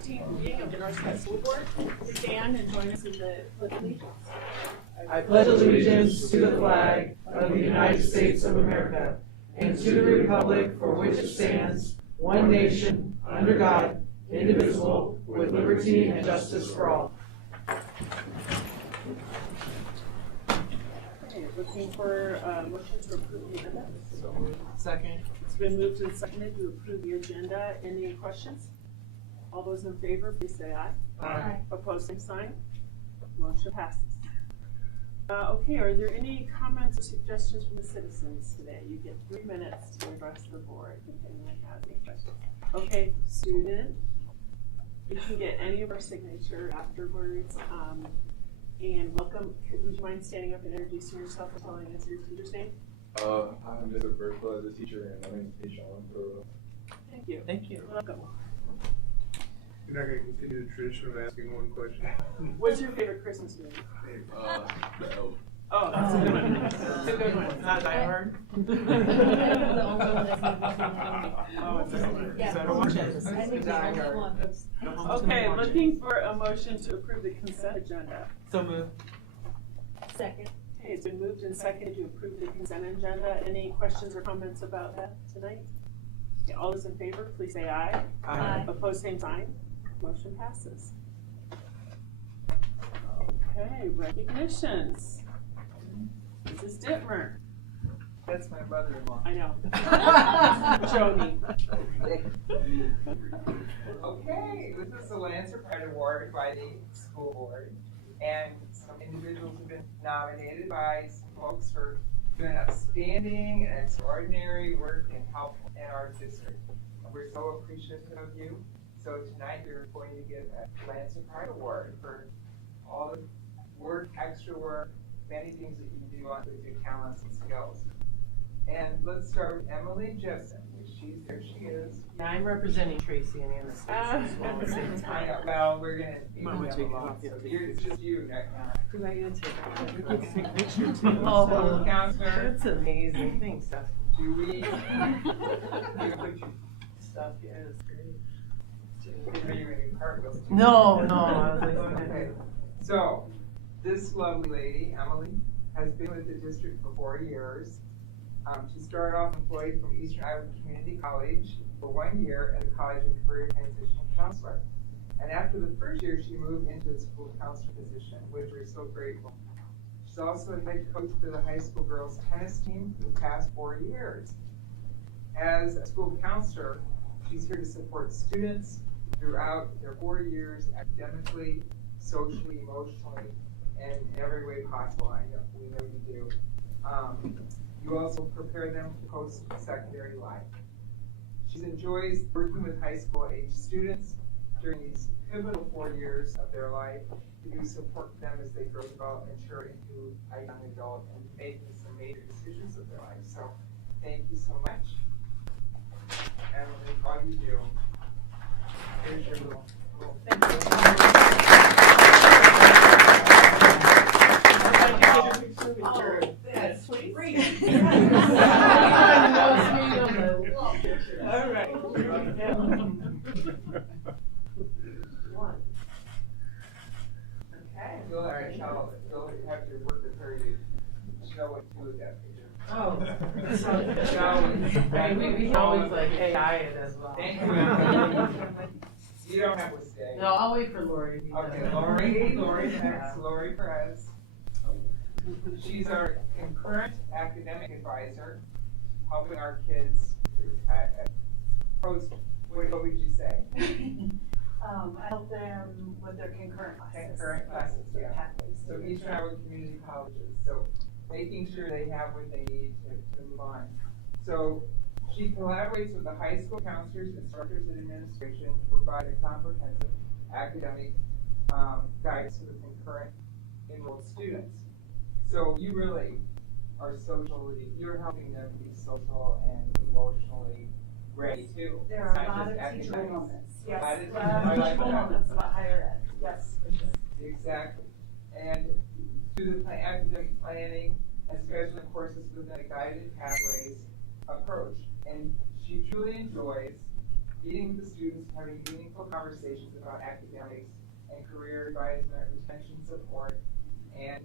15th meeting of the Northside School Board. Stand and join us in the pledge of allegiance. I pledge allegiance to the flag of the United States of America and to the republic for which it stands, one nation, under God, indivisible, with liberty and justice for all. Okay, looking for a motion to approve the agenda. Second. It's been moved and seconded to approve the agenda. Any questions? All those in favor, please say aye. Aye. Opposed, same sign. Motion passes. Okay, are there any comments or suggestions from the citizens today? You get 3 minutes to address the board if anyone has any questions. Okay, student, you can get any of our signature afterwards. And welcome. Would you mind standing up and introducing yourself and telling us your teacher's name? I'm Mr. Berkla as a teacher, and my name is Tayshawn Burrow. Thank you. Thank you. Welcome. You're not going to continue the tradition of asking one question? What's your favorite Christmas movie? No. Oh, that's a good one. That's a good one. Not Die Hard? Oh, it's a good one. So I don't watch it. Die Hard. Okay, looking for a motion to approve the consent agenda. So moved. Second. Okay, it's been moved and seconded to approve the consent agenda. Any questions or comments about that tonight? Okay, all those in favor, please say aye. Aye. Opposed, same sign. Motion passes. Okay, recognitions. Mrs. Dittmer. That's my brother-in-law. I know. Joni. Okay, this is the Lancer Pride Award by the school board, and some individuals have been nominated by some folks for doing outstanding and extraordinary work and help in our district. We're so appreciative of you. So tonight you're going to get a Lancer Pride Award for all the work, extra work, many things that you do with your talents and skills. And let's start with Emily Jessen. There she is. Yeah, I'm representing Tracy and Anna as well at the same I know, time. well, we're gonna be Mama, them take it along, off, yeah, so take it's just you right now. Who am I going to take? We can take a picture too. So, Counselor, That's amazing. Thanks, Stephanie. do we, you put your Stuff, yeah, it's great. are you in cartwheels? too? No, I was like, Okay, so, this lovely lady, Emily, has been with the district for 4 years. She started off employed from Eastern Iowa Community College for 1 year as a college and career transition counselor. And after the first year, she moved into a school counselor position, which we're so grateful. She's also a head coach for the high school girls tennis team for the past 4 years. As a school counselor, she's here to support students throughout their 4 years academically, socially, emotionally, and in every way possible. We know you do. You also prepare them for post-secondary life. She enjoys working with high school age students during these pivotal 4 years of their life to support them as they grow, develop, mature into a young adult and making some major decisions of their life. So thank you so much. And all you do. Here's your little Oh, that's sweet. All right. Okay, you'll have to work with her to know what to do with that picture. Oh. Shall we? We can always like AI it as well. Thank you, Emily. You don't have to stay. No, I'll wait for Lori. Okay, Lori next, Lori Perez. She's our concurrent academic advisor, helping our kids post, what would you say? I help them with their concurrent classes. Concurrent classes, yeah. Pathways. So Eastern Iowa Community Colleges, so making sure they have what they need to move on. So she collaborates with the high school counselors, instructors, and administration to provide a comprehensive academic guidance to the concurrent enrolled students. So you really are you're helping them be social and emotionally ready too. There It's are a not lot just of academics. teachable moments. Yes, That is- a lot of I like teachable that. moments about higher ed. Yes, for sure. Exactly. And through the academic planning and scheduling courses within a guided pathways approach. And she truly enjoys meeting with the students, having meaningful conversations about academics and career advisement, retention support, and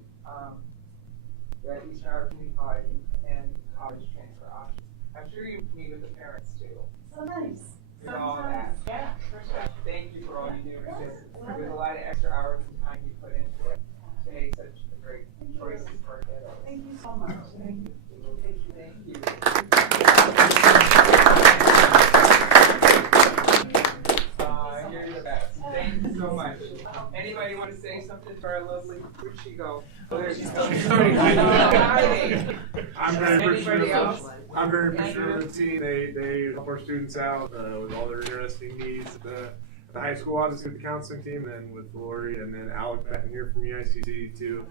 at Eastern Iowa Community College and college transfer options. I'm sure you meet with the parents too. So nice. With all of that. Yeah, for sure. Thank you for all you do, because there's a lot of extra hours and time you put into it to make such a great choices for kiddos. Thank you so much. Thank you. Thank you. You're the best. Thank you so much. Anybody want to say something to our lovely, where'd she go? Oh, there she goes. I'm very Anybody appreciative. else? I'm very appreciative of the team. They help our students out with all their interesting needs. At the high school, obviously with the counseling team, and with Lori, and then Alec back in here from EICC too.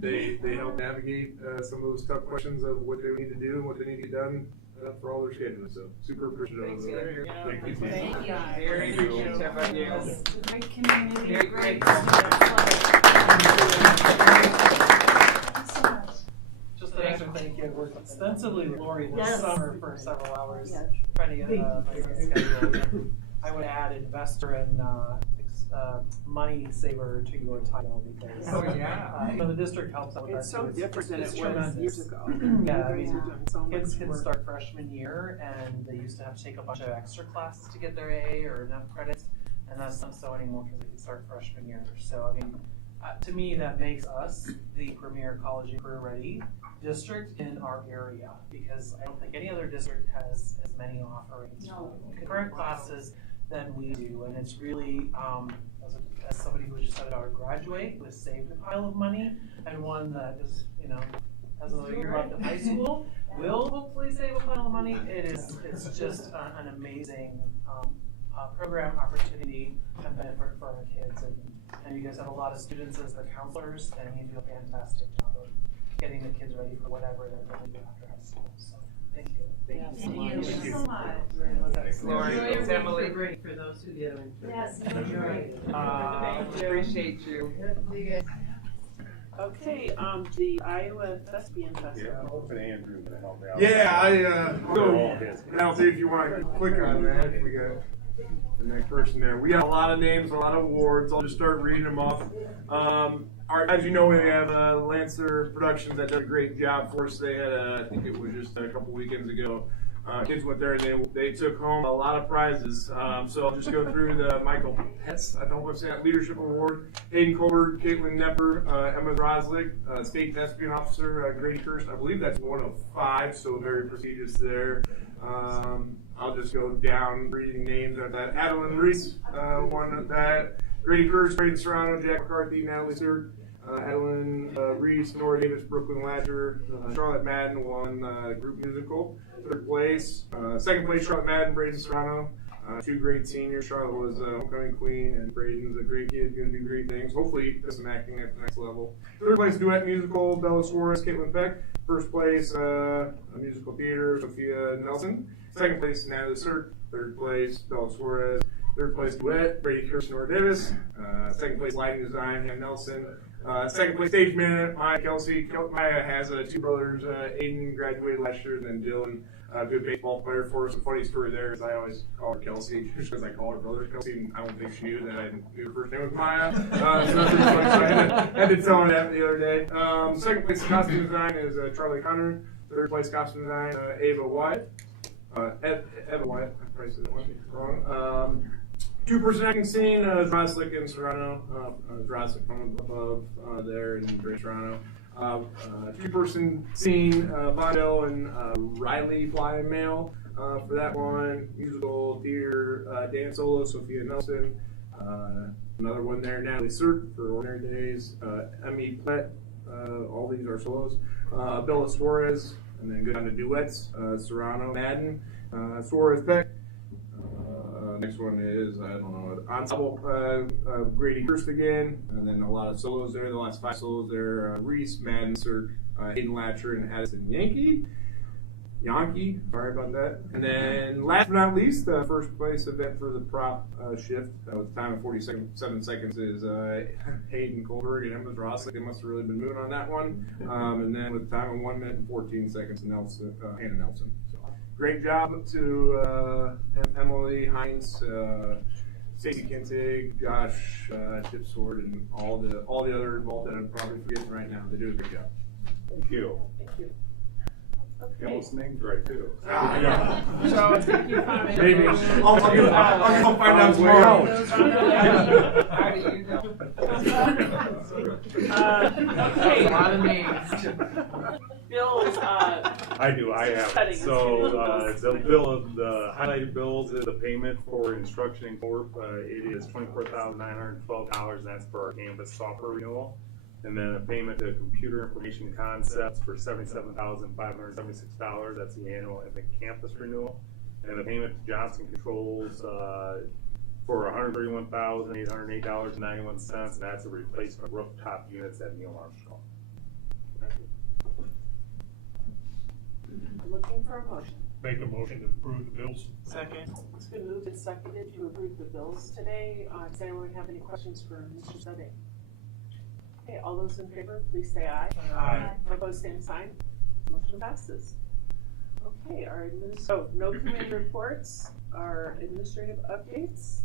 They help navigate some of those tough questions of what they need to do and what they need to get done for all their schedules. So super appreciative of it. Thank you. Thank you. Very appreciative of you. Great community. Very Great. grateful. Thanks so much. Just an extra thank you. I worked extensively with Lori this Yes. summer for several hours Yes. trying to get a schedule. I would add investor and money saver to your title because Oh, yeah. the district helps out with that. It's so too. different than it it's was tremendous. years ago. Yeah, I You guys are mean, doing so much kids can work. start freshman year and they used to have to take a bunch of extra classes to get their A or enough credits, and that's not so anymore because they can start freshman year. So I mean, to me, that makes us the premier college and career ready district in our area because I don't think any other district has as many offerings No. for concurrent classes than we do, and it's really as somebody who just had a daughter graduate, who has saved a pile of money, and one that is, has another year left in high school, will hopefully save a pile of money. It's just an amazing program opportunity and benefit for our kids, and you guys have a lot of students as the counselors, and you do a fantastic job of getting the kids ready for whatever they're going to do after high school. So thank you. Thank you so much. Lori, it's Emily. Great for those who get them. Yes, enjoy. Appreciate you. Okay, the Iowa Thespian Festival. Hopefully Andrew's gonna help me out. Yeah, I'll see if you want to click on that. If we got the next person there. We got a lot of names, a lot of awards. I'll just start reading them off. As you know, we have Lancer Productions that did a great job for us. They had, I think it was just a couple weekends ago. Kids went there and they took home a lot of prizes. So I'll just go through the Michael Petz, I don't want to say that, Leadership Award, Hayden Colbert, Caitlin Nepper, Emma Droslik, State Thespian Officer, Grady Kirst. I believe that's 1 of 5, so very prestigious there. I'll just go down reading names of that. Adeline Reese won that. Grady Kirst, Braden Serrano, Jack McCarthy, Natalie Stewart, Adeline Reese, Nora Davis, Brooklyn Ladger, Charlotte Madden won group musical, 3rd place. 2nd place, Charlotte Madden, Braden Serrano. 2 great seniors. Charlotte was homecoming queen, and Braden's a great kid, going to do great things. Hopefully, does some acting at the next level. 3rd place, duet musical, Bella Suarez, Caitlin Peck. 1st place, a musical theater, Sophia Nelson. 2nd place, Natalie Sirk. 3rd place, Bella Suarez. 3rd place, duet, Brady Kirsten Nora Davis. 2nd place, lighting design, Hannah Nelson. 2nd place, stage management, Maya Kelsey. Maya has 2 brothers. Aiden graduated last year, and then Dylan, a good baseball player for us. A funny story there is I always call her Kelsey just because I call her brother Kelsey, and I don't think she knew that I knew her first name was Maya. So that's pretty funny. So I had to tell her that the other day. 2nd place costume design is Charlie Connor. 3rd place costume design, Ava Wyatt. Eva Wyatt, I probably said that wrong. 2-person acting scene, Droslik and Serrano. Droslik from above there in Great Toronto. 2-person scene, Bondo and Riley Flying Mail for that one. Musical theater, Dan Solo, Sophia Nelson. Another one there, Natalie Sirk for Ordinary Days. Emmy Plett, all these are solos. Bella Suarez, and then go down to duets, Serrano Madden, Suarez Peck. Next one is, I don't know, ensemble, Grady Kirst again, and then a lot of solos there. The last 5 solos there, Reese, Madden, Sirk, Hayden Latcher, and Addison Yankee, sorry about that. And then last but not least, the 1st place event for the prop shift with a time of 47 seconds is Hayden Colberg and Emma Droslik. They must have really been moving on that one. And then with a time of 1 minute and 14 seconds, Hannah Nelson. So great job to Emily Hines, Stacy Kintig, Josh Tipsword, and all the other involved that I'm probably forgetting right now. They do a good job. Thank you. Thank you. You Okay. almost named right too. So, thank you, comment. Maybe. I'll go find out tomorrow. How do you know? Okay. A lot of names. Bill's, I do, I have. Settings. So, the highlighted bills is the payment for Instruction Corp. It is $24,912, and that's for our Canvas software renewal. And then a payment to Computer Information Concepts for $77,576. That's the annual Epic Campus renewal. And the payment to Johnson Controls for $131,808.91, and that's a replacement rooftop units at Neil Armstrong. looking for a motion. Make a motion to approve the bills. Second. It's been moved and seconded to approve the bills today. Does anyone have any questions for Mr. Sudday? Okay, all those in favor, please say aye. Aye. Opposed, same sign. Motion passes. Okay, no committee reports, our administrative updates.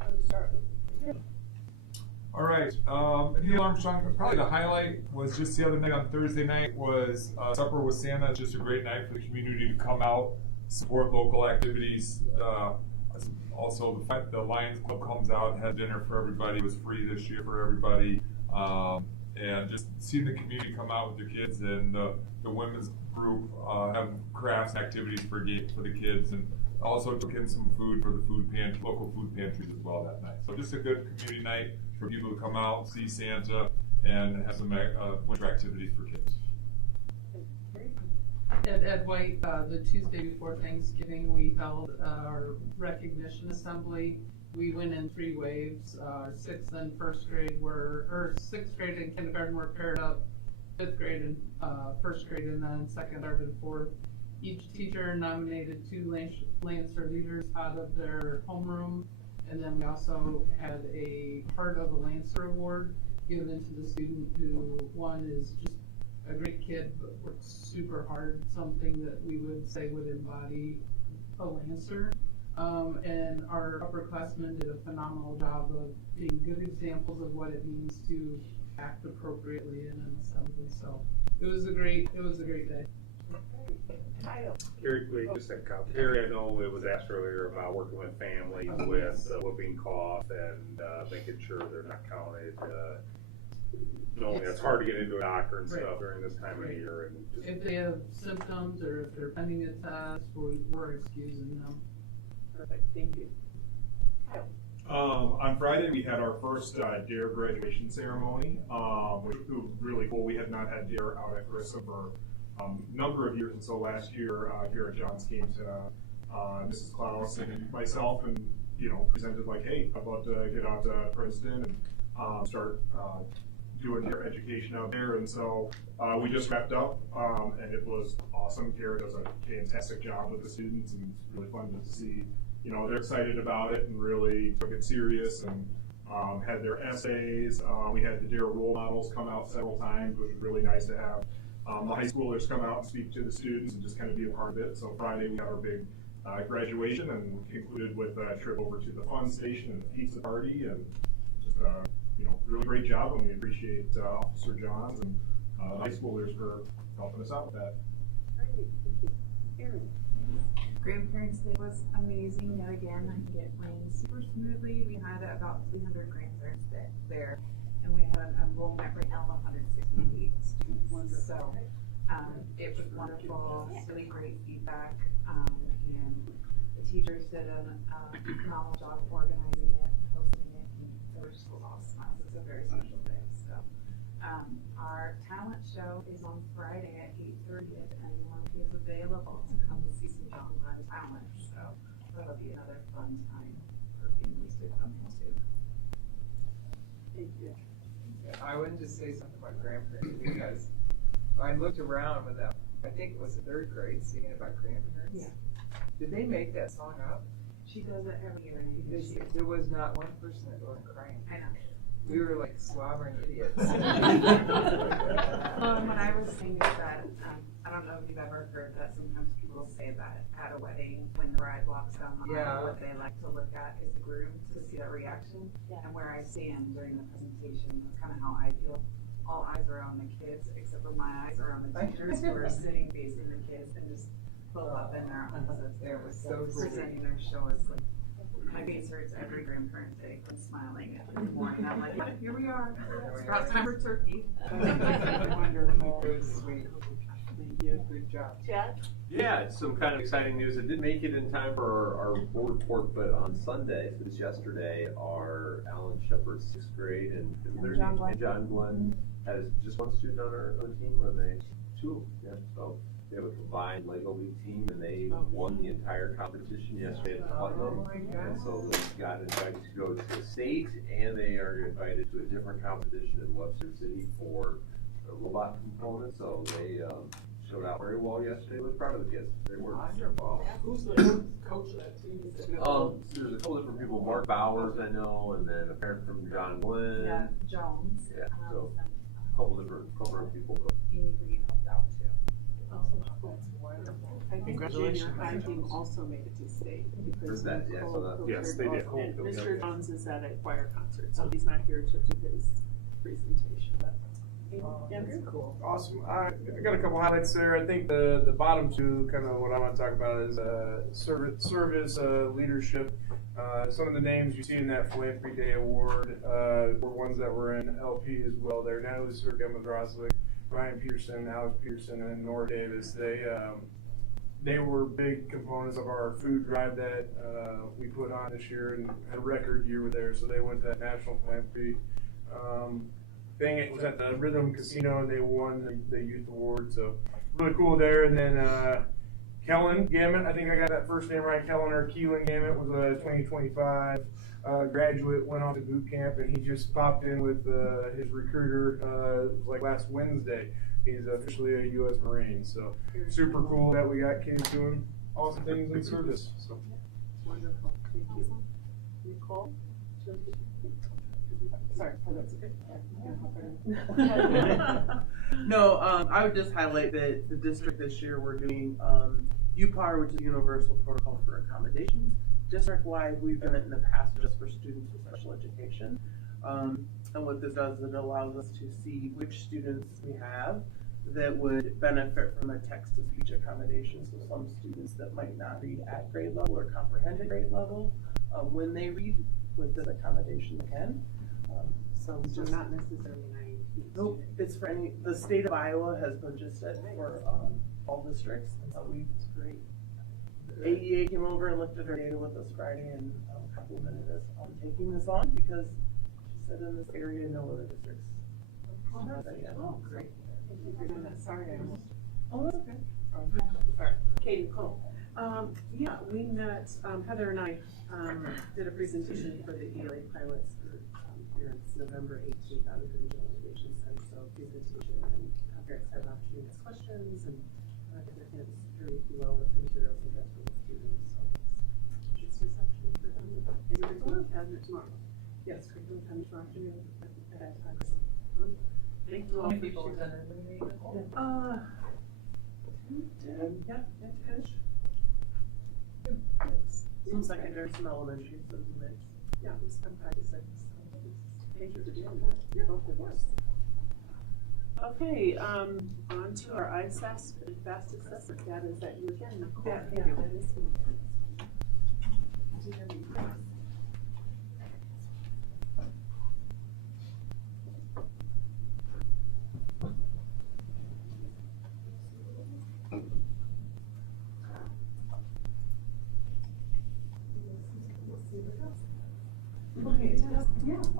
Let me start with you. All right, Neil Armstrong, probably the highlight was just the other night on Thursday night was Supper with Santa. Just a great night for the community to come out, support local activities. Also, the fact the Lions Club comes out and had dinner for everybody. It was free this year for everybody. And just seeing the community come out with their kids, and the women's group having crafts and activities for the kids, and also took in some food for the local food pantries as well that night. So just a good community night for people to come out, see Santa, and have some winter activities for kids. At Ed White, the Tuesday before Thanksgiving, we held our recognition assembly. We went in 3 waves. 6th and 1st grade or 6th grade and kindergarten were paired up. 5th grade and 1st grade, and then 2nd, 3rd, and 4th. Each teacher nominated 2 Lancer leaders out of their homeroom, and then we also had a part of a Lancer award given to the student who one is just a great kid but works super hard, something that we would say would embody a Lancer. And our upperclassmen did a phenomenal job of being good examples of what it means to act appropriately in an assembly. So it was a great day. Kyle. Carrie, wait, just a second. Carrie, I know it was asked earlier about working with families with whooping cough and making sure they're not counted. Knowing it's hard to get into a doctor and stuff during this time of year. And just, If they have symptoms or if they're pending a test, we're excusing them. Perfect, thank you. Kyle. On Friday, we had our first DARE graduation ceremony, which was really cool. We had not had DARE out at Carissa for a number of years, and so last year here at Johns came to Mrs. Klaus and myself, and presented like, hey, I'd love to get out to Princeton and start doing your education out there. And so we just wrapped up, and it was awesome. Garrett does a fantastic job with the students, and it's really fun to see, they're excited about it and really took it serious, and had their essays. We had the DARE role models come out several times, which was really nice to have the high schoolers come out and speak to the students and just kind of be a part of it. So Friday we had our big graduation, and concluded with a trip over to the fun station and a pizza party, and just really great job, and we appreciate Officer Johns and the high schoolers for helping us out with that. Great, thank you. Erin. Grandparents' Day was amazing yet again. I think it ran super smoothly. We had about 300 grandparents there, and we had an enrollment right now of 168 students. So it was wonderful, really great feedback, and the teachers did a phenomenal job organizing it, hosting it, and they were just awesome. It was a very special day. So our talent show is on Friday at 8:30 if anyone is available to come and see some John Glenn talent. So that'll be another fun time for families to come into. Thank you. I wanted to say something about grandparents, because I looked around when I think it was the 3rd grade, singing about grandparents. Yeah. Did they make that song up? She does it every year. Because there was not one person that wasn't crying. I know. We were like slobbering idiots. What I was saying is that I don't know if you've ever heard that sometimes people will say that at a wedding, when the bride walks down the aisle, what they like to look at is the groom to see that reaction. And where I stand during the presentation, that's kind of how I feel. All eyes are on the kids, except for my eyes are on the teachers who are sitting facing the kids and just pull up in their arms as they're presenting their show. It's like, my face hurts every grandparent day from smiling every morning. I'm like, yeah, here we are. It's about time for turkey. Wonderful. It was sweet. Thank you. Good job. Chad? Yeah, it's some kind of exciting news. It didn't make it in time for our board report, but on Sunday, so this yesterday, our Alan Shepard 6th grade and John Glenn has just one student on our team, or they two, yeah. So they have a combined Lego League team, and they won the entire competition yesterday at Putnam. And so they got invited to go to the state, and they are invited to a different competition in Webster City for a robot component. So they showed out very well yesterday. I was proud of the kids. They were wonderful. Who's the coach of that team? There's a couple different people. Mark Bowers, I know, and then a parent from John Glenn. Yeah, Jones. Yeah, so a couple different people. Amy Reed helped out too. That's wonderful. I think the junior high team also made it to state. Because that, yeah, so that, yes, they did. And Mr. Jones is at a choir concert, so he's not here to do his presentation, but. Andrew? Cool. Awesome. I got a couple highlights there. I think the bottom two, kind of what I want to talk about is service leadership. Some of the names you see in that Philanthropy Day Award were ones that were in LP as well. There, Natalie Surga Madraslik, Ryan Peterson, Alex Peterson, and Nora Davis. They were big components of our food drive that we put on this year and had a record year with there. So they went to that National Philanthropy thing. It was at the Rhythm Casino, and they won the youth award. So really cool there. And then Kellen Gammett, I think I got that first name right. Kellen or Keelan Gammett was a 2025 graduate, went off to boot camp, and he just popped in with his recruiter like last Wednesday. He's officially a U.S. Marine. So super cool that we got kids doing awesome things in service. So Wonderful. Thank you. Nicole? Sorry, that's okay. No, I would just highlight that the district this year, we're doing UPAR, which is Universal Protocol for Accommodations. District-wide, we've done it in the past just for students with special education. And what this does is it allows us to see which students we have that would benefit from a text-to-speech accommodation. So some students that might not read at grade level or comprehend at grade level, when they read with this accommodation, they can. So just not necessarily IEP. Nope, it's for any, the state of Iowa has purchased it for all districts, and so it's great. AEA came over and looked at our data with us Friday and complimented us on taking this on because she said in this area no other districts. Oh, great. Thank you for doing that. Sorry, I missed. Oh, that's okay. Sorry. Katie, Nicole. Yeah, we met, Heather and I did a presentation for the ELA pilots for here. It's November 18th on the Regional Innovation Center. So presentation and parents have an opportunity to ask questions and get their hands very well with the materials and that's for the students. So it's just actually for them. And you're going to have it tomorrow. Yes, curriculum time tomorrow afternoon. Thank you all. People attended the meeting? 10, yeah, 10-ish. Some secondary, some elementary, some mix. Yeah, it was from 5 to 6. Thank you for doing that. You're both of us. Okay, on to our ISAS fast assessment data. Is that you again, Nicole? Yeah, Thank you. That is me.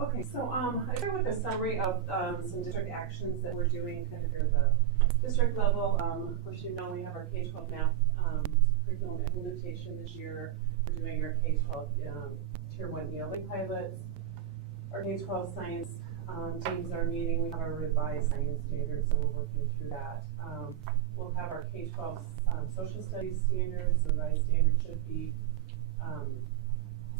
Okay, so I start with a summary of some district actions that we're doing kind of at the district level. Of course, you know we have our K-12 math curriculum implementation this year. We're doing our K-12 Tier 1 ELA pilots. Our K-12 science teams are meeting. We have our revised science standards, so we're working through that. We'll have our K-12 social studies standards. The revised standards should be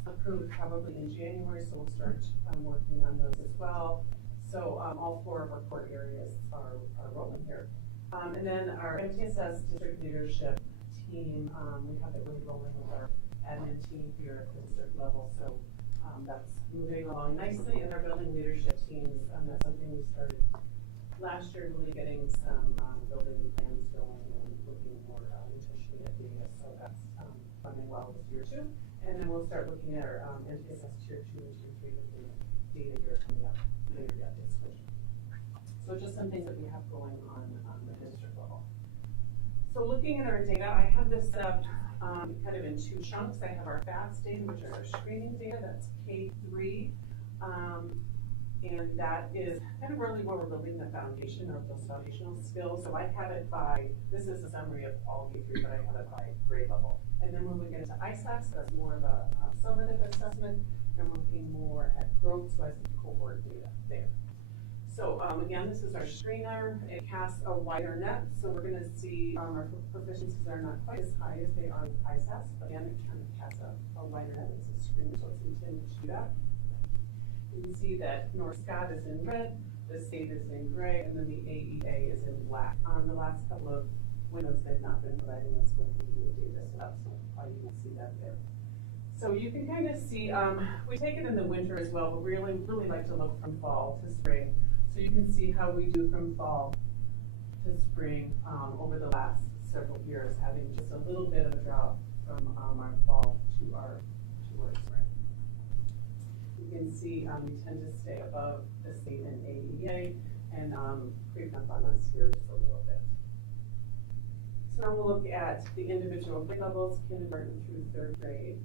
approved probably in January, so we'll start working on those as well. So all 4 of our core areas are rolling here. And then our MTSS district leadership team. We have it really rolling with our admin team here at the district level, so that's moving along nicely. And our building leadership teams, that's something we started last year, really getting some building plans going and looking more intentionally at data. So that's running well this year too. And then we'll start looking at our NTSS Tier 2 and Tier 3 looking at data here coming up later yet this week. So just some things that we have going on the district level. So looking at our data, I have this up kind of in two chunks. I have our FAST data, which are our screening data, that's K3. And that is kind of really where we're building the foundation of those foundational skills. So I have it by, this is a summary of all K3, but I have it by grade level. And then when we get into ISAS, that's more of a summative assessment, and we're looking more at growth, so I see cohort data there. So again, this is our screener. It casts a wider net, so we're going to see our proficiencies are not quite as high as they are with ISAS, but again, it kind of casts a wider net. It's a screener, so it's intended to do that. You can see that North Scott is in red, the state is in gray, and then the AEA is in black. The last couple of windows, they've not been providing us with the data, so that's why you can see that there. So you can kind of see, we take it in the winter as well, but we really like to look from fall to spring. So you can see how we do from fall to spring over the last several years, having just a little bit of a drop from our fall to our spring. You can see we tend to stay above the state and AEA and creep up on us here just a little bit. So now we'll look at the individual grade levels, kindergarten through third grade.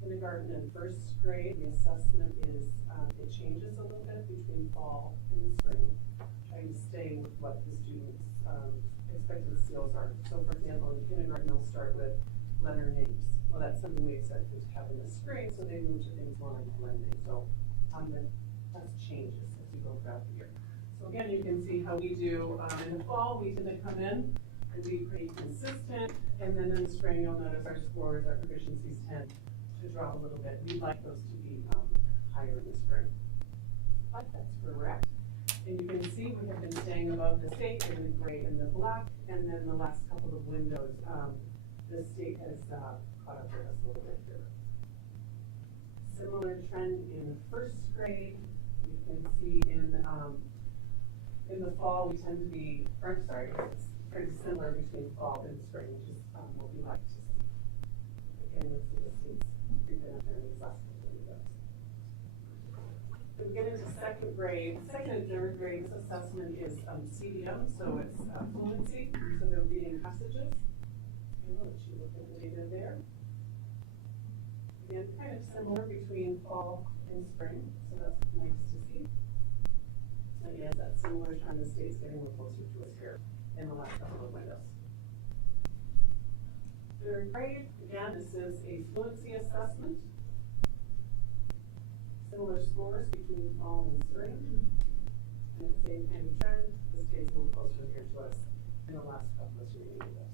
Kindergarten and first grade, the assessment is, it changes a little bit between fall and spring, trying to stay with what the students' expected skills are. So for example, in kindergarten, they'll start with letter names. Well, that's something we expect them to have in the spring, so they move to things more like blending. So that changes as we go throughout the year. So again, you can see how we do in the fall. We tend to come in and be pretty consistent, and then in the spring, you'll notice our scores, our proficiencies tend to drop a little bit. We'd like those to be higher in the spring. But that's correct. And you can see we have been staying above the state in the gray and the black, and then the last couple of windows, the state has caught up with us a little bit here. Similar trend in first grade. You can see in the fall we tend to be, or sorry, it's pretty similar between fall and spring, which is what we like to see. Again, you'll see the states creeping up in these last couple of windows. When we get into second grade, second and third grade, this assessment is CDM, so it's fluency, so they're reading passages. I'll let you look at the data there. Again, kind of similar between fall and spring, so that's nice to see. Again, that similar trend, the state's getting a little closer to us here in the last couple of windows. Third grade, again, this is a fluency assessment. Similar scores between fall and spring. And the same kind of trend, the state's a little closer here to us in the last couple of windows.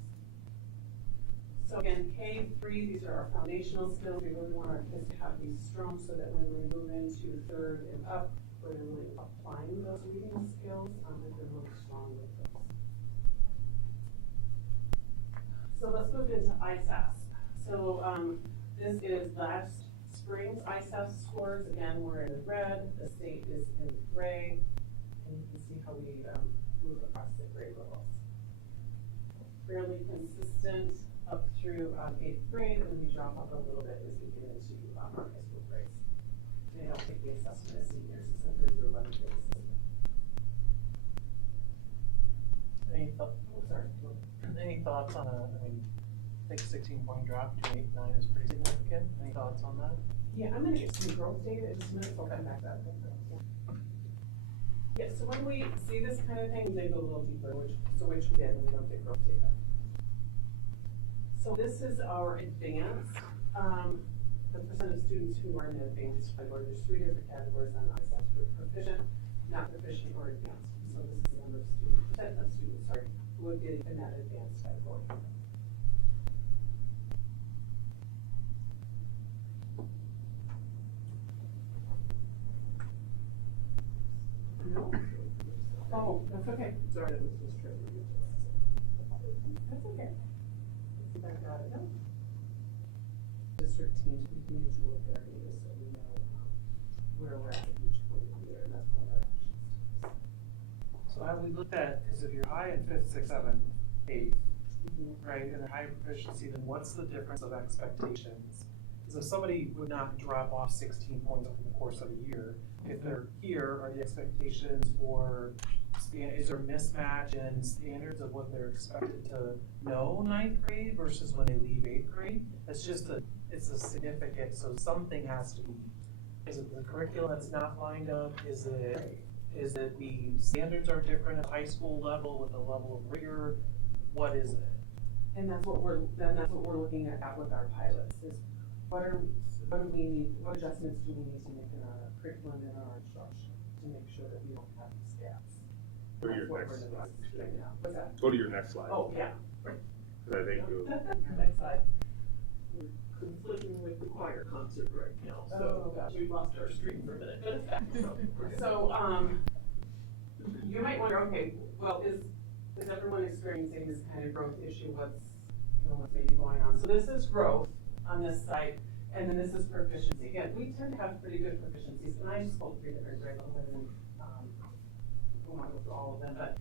So again, K3, these are our foundational skills. We really want our kids to have these strong so that when we move into third and up, we're really applying those reading skills and they're really strong with those. So let's move into ISAS. So this is last spring's ISAS scores. Again, we're in red, the state is in gray, and you can see how we move across the grade levels. Fairly consistent up through 8th grade, and we drop off a little bit as we get into our high school grades. They don't take the assessment as seniors, it's a third or 11th grade assessment. Any thoughts on I think 16-point drop to 8-9 is pretty significant. Any thoughts on that? Yeah, I'm going to get some growth data in just a minute, so I'll come back to that. Yeah, so when we see this kind of thing, we dig a little deeper, which we did when we looked at growth data. So this is our advanced, the percent of students who are in advanced category. There's 3 different categories on ISAS: proficient, not proficient, or advanced. So this is the number of students, percent of students, who would get in that advanced category. No? Oh, that's okay. Sorry, this was tricky. That's okay. I've got it. District team to continue to look at our data so we know where we're at each point of the year, and that's one of our actions. So as we looked at, because if you're high in 5th, 6th, 7th, 8th, right, and a high proficiency, then what's the difference of expectations? Because if somebody would not drop off 16 points over the course of a year, if they're here, are the expectations for, is there a mismatch in standards of what they're expected to know 9th grade versus when they leave 8th grade? It's just it's a significant, so something has to be. Is it the curriculum that's not lined up? Is it the standards are different at high school level with the level of rigor? What is it? And that's what we're looking at with our pilots is what adjustments do we need to make in our curriculum and our instruction to make sure that we don't have these gaps. Go to your That's what next we're slide. doing right now. What's that? Go to your next slide. Oh, yeah. 'Cause I think you. Next slide. We're conflicting with the choir concert right now, Oh, so gosh. we lost our stream for a minute, but it's back. So, you might wonder, okay, well, is everyone experiencing this kind of growth issue? What's maybe going on? So this is growth on this side, and then this is proficiency. Again, we tend to have pretty good proficiencies, and I just spoke 3 different grade levels and go on with all of them, but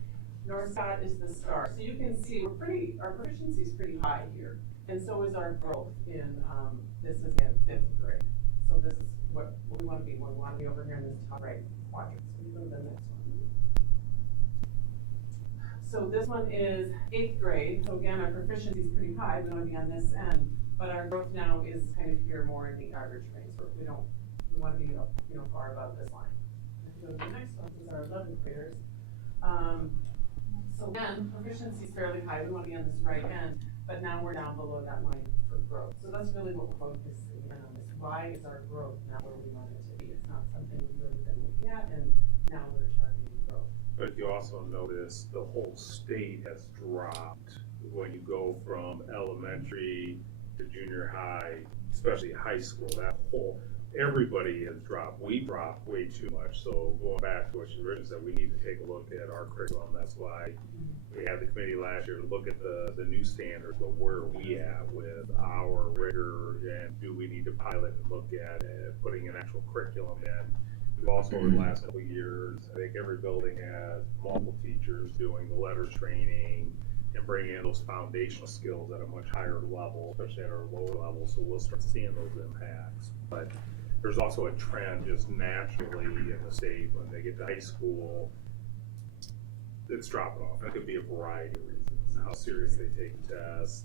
North Side is the star. So you can see our proficiency is pretty high here, and so is our growth in, this is again 5th grade. So this is what we want to be. We want to be over here in this top right quadrant. So we go to the next one. So this one is 8th grade. So again, our proficiency is pretty high. We want to be on this end, but our growth now is kind of here more in the average range. So we want to be far above this line. If you go to the next one, these are 11th graders. So again, proficiency is fairly high. We want to be on this right end, but now we're down below that line for growth. So that's really what we're focusing in on. Is why is our growth not where we want it to be? It's not something we've really been looking at, and now we're targeting growth. But you also notice the whole state has dropped when you go from elementary to junior high, especially high school. Everybody has dropped. We dropped way too much. So going back to what you originally said, we need to take a look at our curriculum. That's why we had the committee last year to look at the new standards, but where are we at with our rigor, and do we need to pilot and look at it, putting an actual curriculum in? We've also, over the last couple of years, I think every building has multiple teachers doing the letters training and bringing in those foundational skills at a much higher level, especially at our lower level, so we'll start seeing those impacts. But there's also a trend just naturally in the state when they get to high school, it's dropping off. It could be a variety of reasons. How serious they take tests,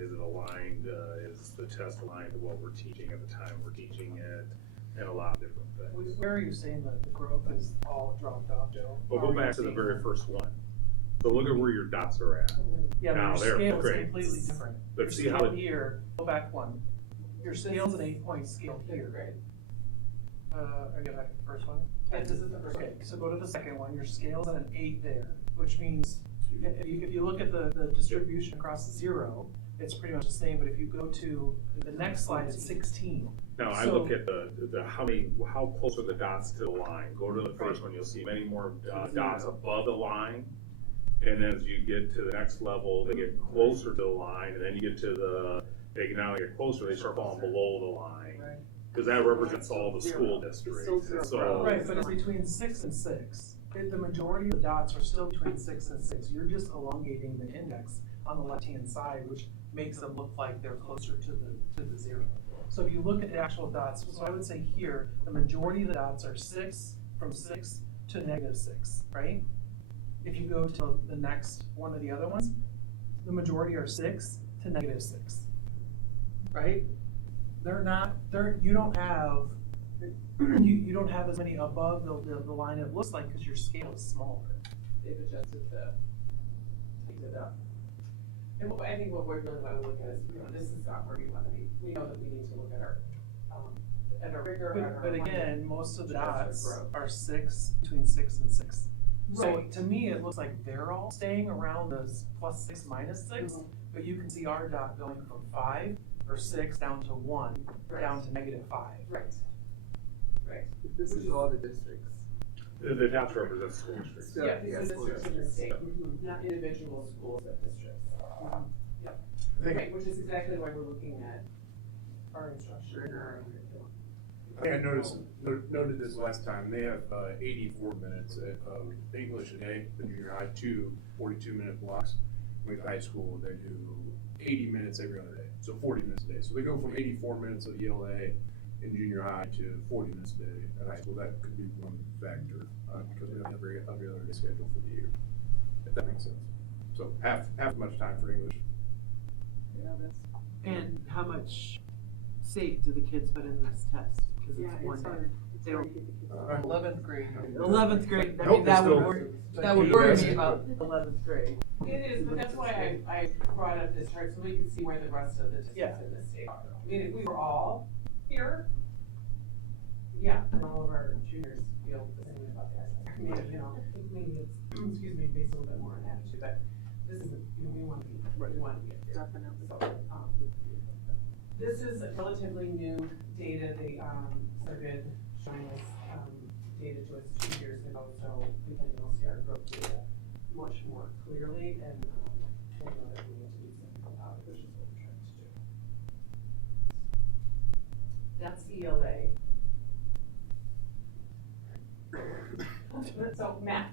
is it aligned, is the test aligned to what we're teaching at the time we're teaching it, and a lot of different things. Where are you saying that the growth is all dropped off, Joe? Well, go back to the very first one. So look at where your dots are at. Yeah, Now, but your they're scale is great. completely different. But Your see how scale it- here, go back one. Your scale's an 8-point scale here. Are you back at the first one? Yeah, this is the first one. Okay, so go to the second one. Your scale's at an 8 there, which means if you look at the distribution across 0, it's pretty much the same. But if you go to the next slide, it's 16. Now, I look at how close are the dots to the line? Go to the first one, you'll see many more dots above the line. And then as you get to the next level, they get closer to the line, and then you get to they can now get closer, they start falling below the line. Right. Because that represents all the school districts. And so, Right, but it's between 6 and 6. The majority of the dots are still between 6 and 6. You're just elongating the index on the left-hand side, which makes them look like they're closer to the 0. So if you look at the actual dots, so I would say here, the majority of the dots are 6, from 6 to -6, right? If you go to the next one of the other ones, the majority are 6 to -6, right? You don't have, you don't have as many above the line it looks like because your scale is smaller. They've adjusted tighten it up. And I think what we're really want to look at is, this is not where we want to be. We know that we need to look at our rigor. But again, most of the dots growth. are 6, between 6 and 6. So Right. to me, it looks like they're all staying around the +6, -6, but you can see our dot going from 5 or 6 down to 1, down to -5. Right. Right. This is all the districts. the dots represent school districts. So, Yeah, yeah, these are school districts in the districts. state, not individual schools, but districts. Yep. Right, which is exactly why we're looking at our instruction and our curriculum. I think I noted this last time, they have 84 minutes of English a day, the junior high, 42-minute blocks. With high school, they do 80 minutes every other day, so 40 minutes a day. So they go from 84 minutes of ELA in junior high to 40 minutes a day at high school. That could be one factor, because we have every other day schedule for the year, if that makes sense. So half as much time for English. Yeah, that's. And how much state do the kids put in this test? Because Yeah, it's one it's day. hard. It's They hard don't- to get the kids. 11th grade. 11th grade, I Nope, mean, that still- would worry me about 11th grade. It is, but that's why I brought up this chart, so we can see where the rest of the districts in the state are. I mean, if we were all here, yeah, and all of our juniors feel the same way about that. I mean, you know, maybe it's, excuse me, based a little bit more on attitude, but this is, you know, we want to be here. Definitely. So, this is relatively new data. They, started showing us, data to us 2 years ago, so we can now see our growth data much more clearly, and we know that we need to do something about it, which is what we're trying to do. That's ELA. So math.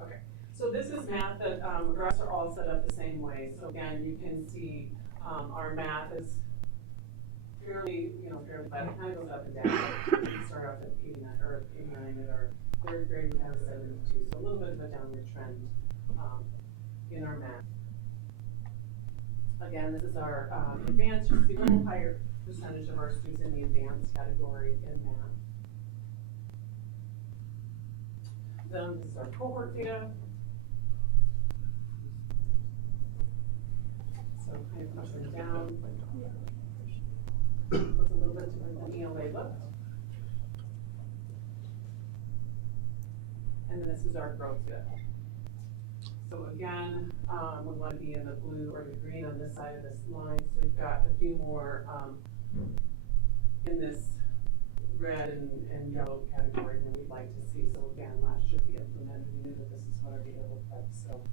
Okay, so this is math that, graphs are all set up the same way. So again, you can see, our math is fairly, fairly flat. It kind of goes up and down. We start off at 89 at our third grade, we have 72. So a little bit of a downward trend in our math. Again, this is our advanced. You see a little higher percentage of our students in the advanced category in math. Then this is our cohort data. So kind of pushing down. Looks a little bit different than ELA looked. And then this is our growth data. So again, we want to be in the blue or the green on this side of this line. So we've got a few more in this red and yellow category than we'd like to see. So again, last year we implemented, we knew that this is what our data looked like. So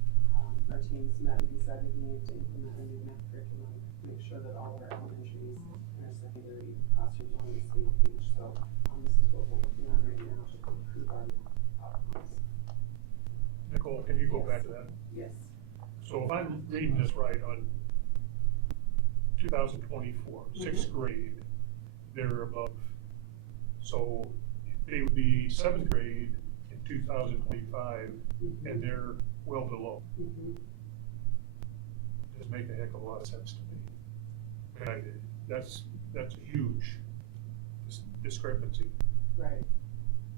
our teams met and decided we need to implement a new math curriculum to make sure that all our elementaries and our secondary classrooms are on the same page. So this is what we're working on right now to improve our outcomes. Nicole, can you go back to that? Yes. So if I'm reading this right, on 2024, sixth grade, they're above. So they would be seventh grade in 2025, and they're well below. Does make a heck of a lot of sense to me. And that's a huge discrepancy. Right.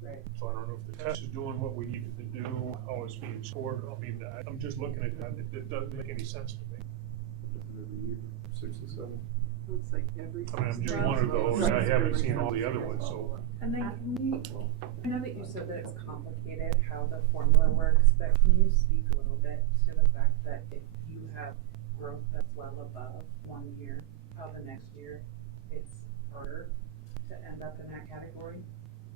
Right. So I don't know if the test is doing what we needed to do, how it's being scored. I mean, I'm just looking at that. It doesn't make any sense to me. Every year, 6 and 7. Looks like every. I mean, I'm just one of those. I haven't seen all the other ones, so. And then I know that you said that it's complicated how the formula works, but can you speak a little bit to the fact that if you have growth that's well above 1 year, how the next year it's harder to end up in that category?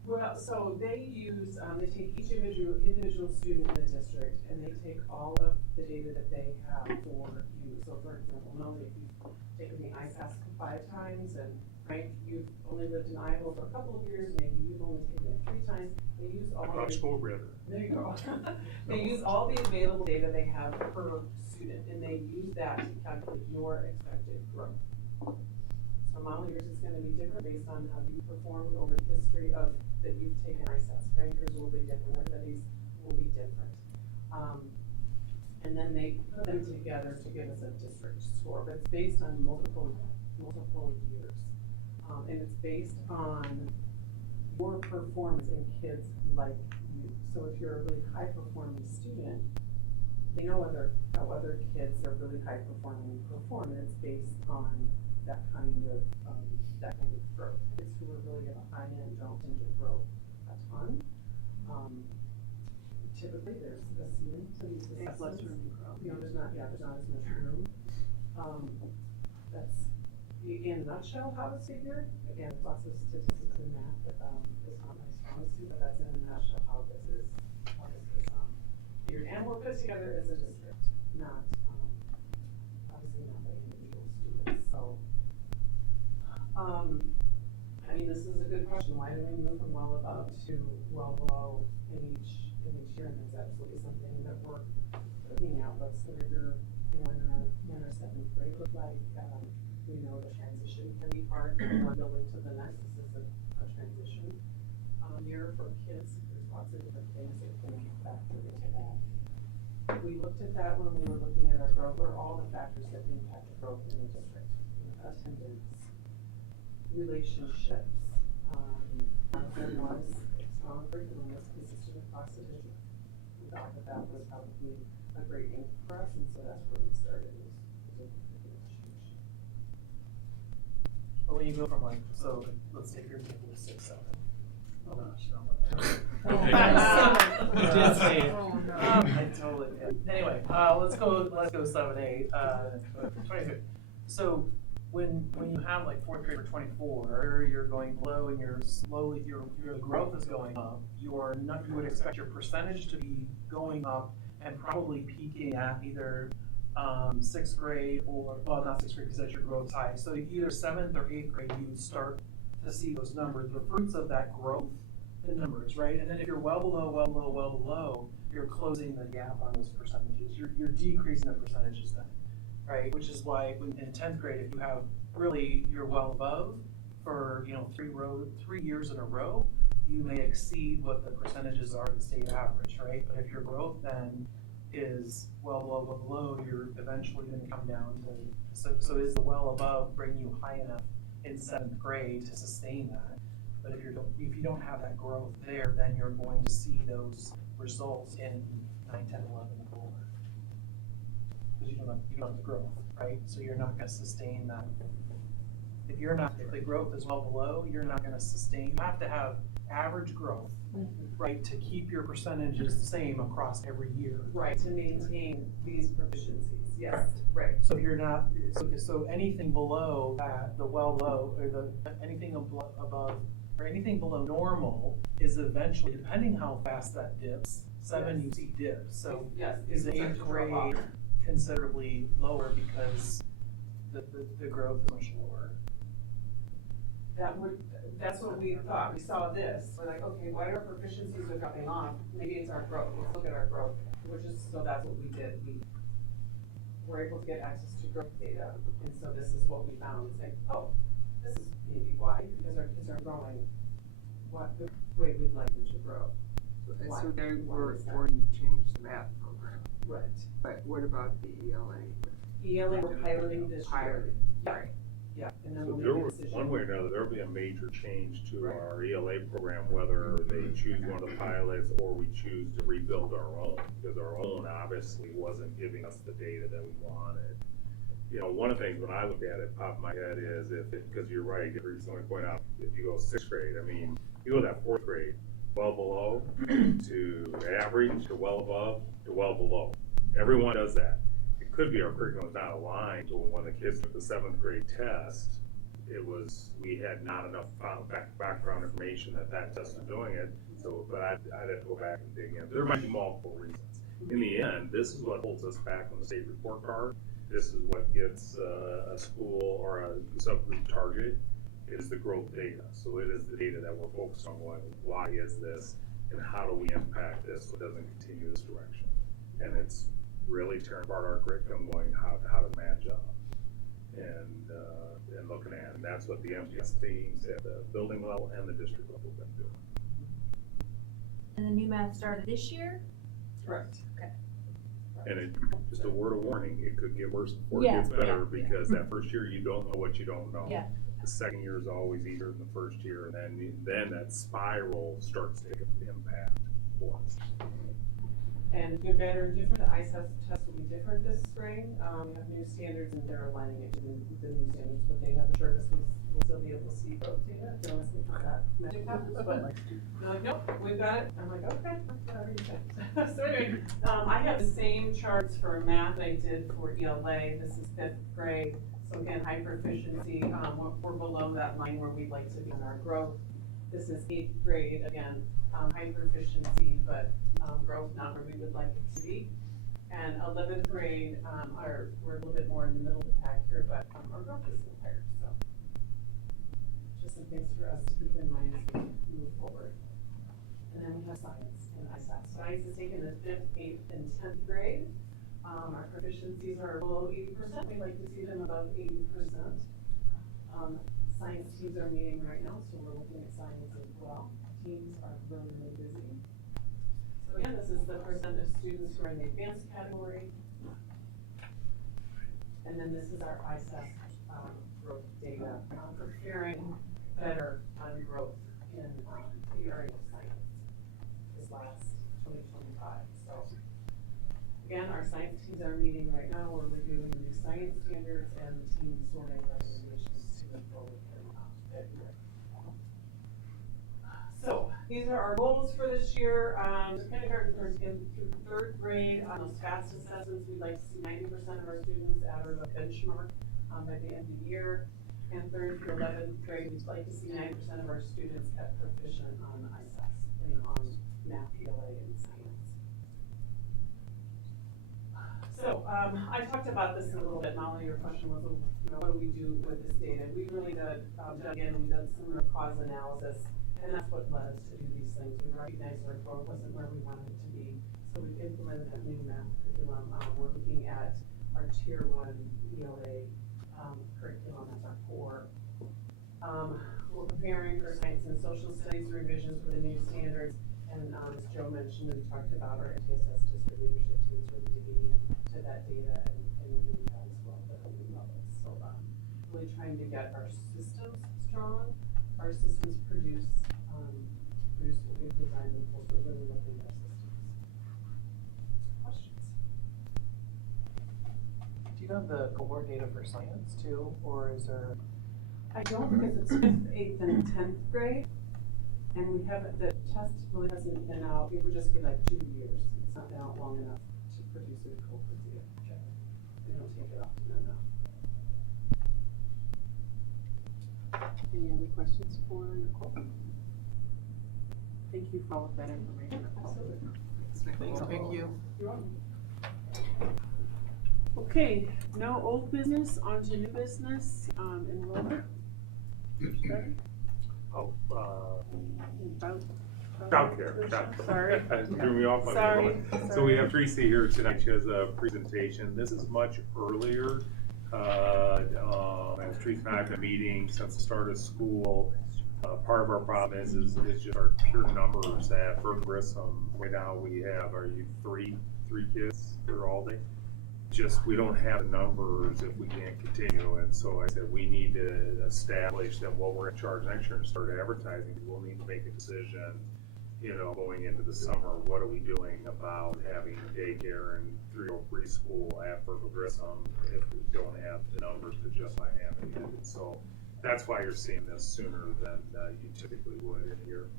Well, so they use, they take each individual student in the district, and they take all of the data that they have for you. So for example, Melanie, if you've taken the ISASC 5 times, and Frank, you've only lived in Iowa for a couple of years, maybe you've only taken it 3 times, they use all Across school rather. There you go. They use all the available data they have per student, and they use that to calculate your expected growth. So model yours is gonna be different based on how you performed over the history of that you've taken ISASC. Rankers will be different, everybody's will be different. And then they put them together to give us a district score, but it's based on multiple years. And it's based on your performance in kids like you. So if you're a really high performing student, they know how other kids are really high performing perform, and it's based on that kind of growth. Kids who are really at a high end don't tend to grow a ton. Typically, there's a ceiling to these assessments. Less room to grow. There's not as much room. That's in a nutshell how it's figured. Again, lots of statistics in math, but it's not my strongest suit, but that's in a nutshell how this is figured. And we're put together as a district, not So, I mean, this is a good question. Why do we move from well above to well below in each year? And that's absolutely something that we're looking at. What's the rigor, in our seventh grade look like? We know the transition can be hard from one building to the next. This is a transition year for kids. There's lots of different things that can factor into that. We looked at that when we were looking at our growth, or all the factors that impact the growth in the district. Attendance, relationships, there was a strong curriculum that's consistent across the district. We thought that was probably a great thing for us, and so that's where we started. but when you go from like, so let's say if you're making a 6, 7. Oh gosh, no. You did say it. Oh, no. I totally did. Anyway, let's go 7, 8, 22. So when you have like 4th grade or 24, you're going below and you're slowly, your growth is going up. You would expect your percentage to be going up and probably peaking at either 6th grade or, well, not 6th grade because that's your growth high. So either 7th or 8th grade, you would start to see those numbers, the fruits of that growth, the numbers, right? And then if you're well below, you're closing the gap on those percentages. You're decreasing the percentages then, right? Which is why in 10th grade, if you have really, you're well above for, 3 years in a row, you may exceed what the percentages are the state average, right? But if your growth then is well below, you're eventually going to come down to, so is the well above bring you high enough in 7th grade to sustain that? But if you don't have that growth there, then you're going to see those results in 9, 10, 11, and over. Because you don't have the growth, right? So you're not going to sustain that. If the growth is well below, you're not going to sustain. You have to have average growth, right, to keep your percentages the same across every year. Right, to maintain these proficiencies, yes, right. So if you're not, so anything below that, the well below, or anything above, or anything below normal is eventually, depending how fast that dips, 7 you see dips. So yes, is the 8th grade considerably lower because the growth is much lower? That's what we thought. We saw this. We're like, okay, why are our proficiencies are dropping off? Maybe it's our growth. Let's look at our growth, so that's what we did. We were able to get access to growth data, and so this is what we found. It's like, oh, this is maybe why, because our kids are growing the way we'd like them to grow. And so they were before you changed the math program. Right. But what about the ELA? ELA we're piloting this year. Right. Yeah, and then So we'll there make a was, decision. one way or another, there'll be a major change to our ELA program, whether they choose one of the pilots or we choose to rebuild our own, because our own obviously wasn't giving us the data that we wanted. One of the things when I look at it, pop in my head is because you're right, you recently point out, if you go 6th grade, I mean, you go that 4th grade, well below to average to well above to well below. Everyone does that. It could be our curriculum is not aligned to when the kids took the 7th grade test. We had not enough background information that test was doing it. So, but I'd have to go back and dig in. There might be multiple reasons. In the end, this is what holds us back on the state report card. This is what gets a school or a subgroup targeted. Is the growth data. So it is the data that we're focused on. Why is this, and how do we impact this so it doesn't continue this direction? And it's really tearing apart our curriculum, going how to match up, and looking at, and that's what the MTS teams at the building level and the district level have been doing. And the new math started this year? Correct. Okay. And just a word of warning, it could get worse before it gets better, because that first year you don't know what you don't know. Yeah. The second year is always easier than the first year, and then that spiral starts to impact for us. And good, bad, or indifferent, the ICE test will be different this spring. We have new standards, and they're aligning it to the new standards, but they have assured us we'll still be able to see growth data. Don't ask me how that magic happens, but they're like, nope, we've got it. I'm like, okay, whatever you say. So anyway, I have the same charts for math I did for ELA. This is 5th grade. So again, high proficiency, we're below that line where we'd like to be on our growth. This is 8th grade, again, high proficiency, but growth not where we would like it to be. And 11th grade, we're a little bit more in the middle of the pack here, but our growth is still higher, so. Just some things for us to keep in mind as we move forward. And then we have science and ISAP. Science is taken in 5th, 8th, and 10th grade. Our proficiencies are below 80%. We'd like to see them above 80%. Science teams are meeting right now, so we're looking at science as well. Teams are really, really busy. So again, this is the percent of students who are in the advanced category. And then this is our ISAP growth data, preparing better on growth in the area of science this last 2025. So again, our science teams are meeting right now. We're reviewing the new science standards and the team sorting recommendations to move forward in February. So these are our goals for this year. Kindergarten through 3rd grade, on those FAST assessments, we'd like to see 90% of our students at or the benchmark by the end of the year. And 3rd through 11th grade, we'd like to see 90% of our students at proficient on ISAS, on math, ELA, and science. So I talked about this a little bit. Molly, your question was, what do we do with this data? We really dug in. We did some root cause analysis. And that's what led us to do these things. We recognized our growth wasn't where we wanted it to be. So we've implemented a new math curriculum. We're looking at our Tier 1 ELA curriculum as our core. We're preparing for science and social studies revisions for the new standards. And as Joe mentioned, we talked about our MTSS district leadership teams really digging into that data and doing that as well at a new level. So really trying to get our systems strong. Our systems produce what we've designed them for, so we're really looking at our systems. Questions? Do you have the cohort data for science too, or is there? I don't, because it's 5th, 8th, and 10th grade, and we haven't. The test really hasn't been out. It would just be like 2 years. It's not been out long enough to produce a cohort data. They don't take it often enough. Any other questions for Nicole? Thank you for all of that information. Absolutely. Thank you. You're welcome. Okay, no old business, on to new business, enrollment. Childcare. Sorry. Threw me off on Sorry. So we have Teresa here tonight. She has a presentation. This is much earlier. As Teresa and I have been meeting since the start of school, part of our problem is just our pure numbers at Fort Grissom. Right now we have, three kids for all day? Just, we don't have numbers if we can't continue. And so I said, we need to establish that what we're in charge next year and start advertising. We'll need to make a decision, going into the summer. What are we doing about having daycare and 3-year-old preschool at Fort Grissom if we don't have the numbers to justify having it? So that's why you're seeing this sooner than you typically would in a year.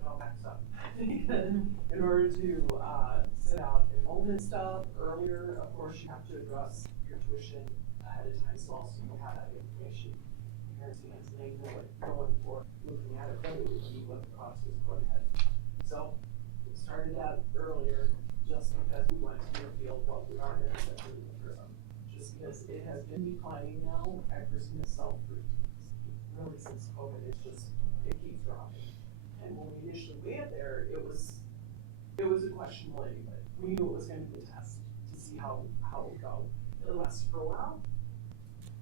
It all backs up. In order to set out enrollment stuff earlier, of course, you have to address your tuition ahead of time, so also you have that information. Parents and they know what you're going for, looking at it, really see what the cost is going ahead. So we started that earlier just because we wanted to reveal what we are going to set for the program. Just because it has been declining now, accuracy itself really since COVID, it keeps dropping. And when we initially went there, it was a question really, but we knew it was going to be a test to see how it would go. It lasted for a while.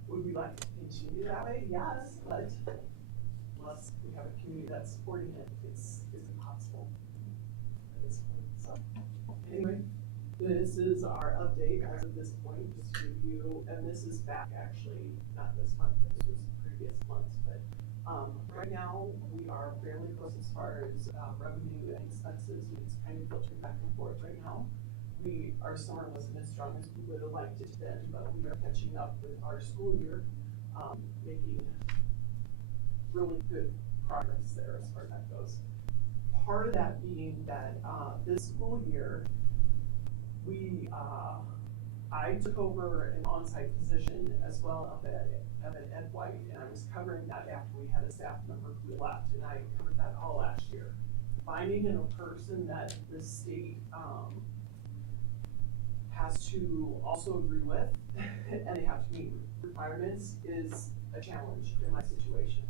Would we like to continue that way? Yes, but unless we have a community that's supporting it, it's impossible at this point. So anyway, this is our update as of this point, just to review, and this is back actually, not this month, this was previous months, but right now we are fairly close as far as revenue and expenses. It's kind of filtering back and forth right now. Our summer wasn't as strong as we would have liked it to be, but we are catching up with our school year, making really good progress there as far as that goes. Part of that being that this school year, I took over an on-site position as well of an Ed White, and I was covering that after we had a staff member who left, and I covered that all last year. Finding a person that the state has to also agree with, and they have to meet requirements, is a challenge in my situation.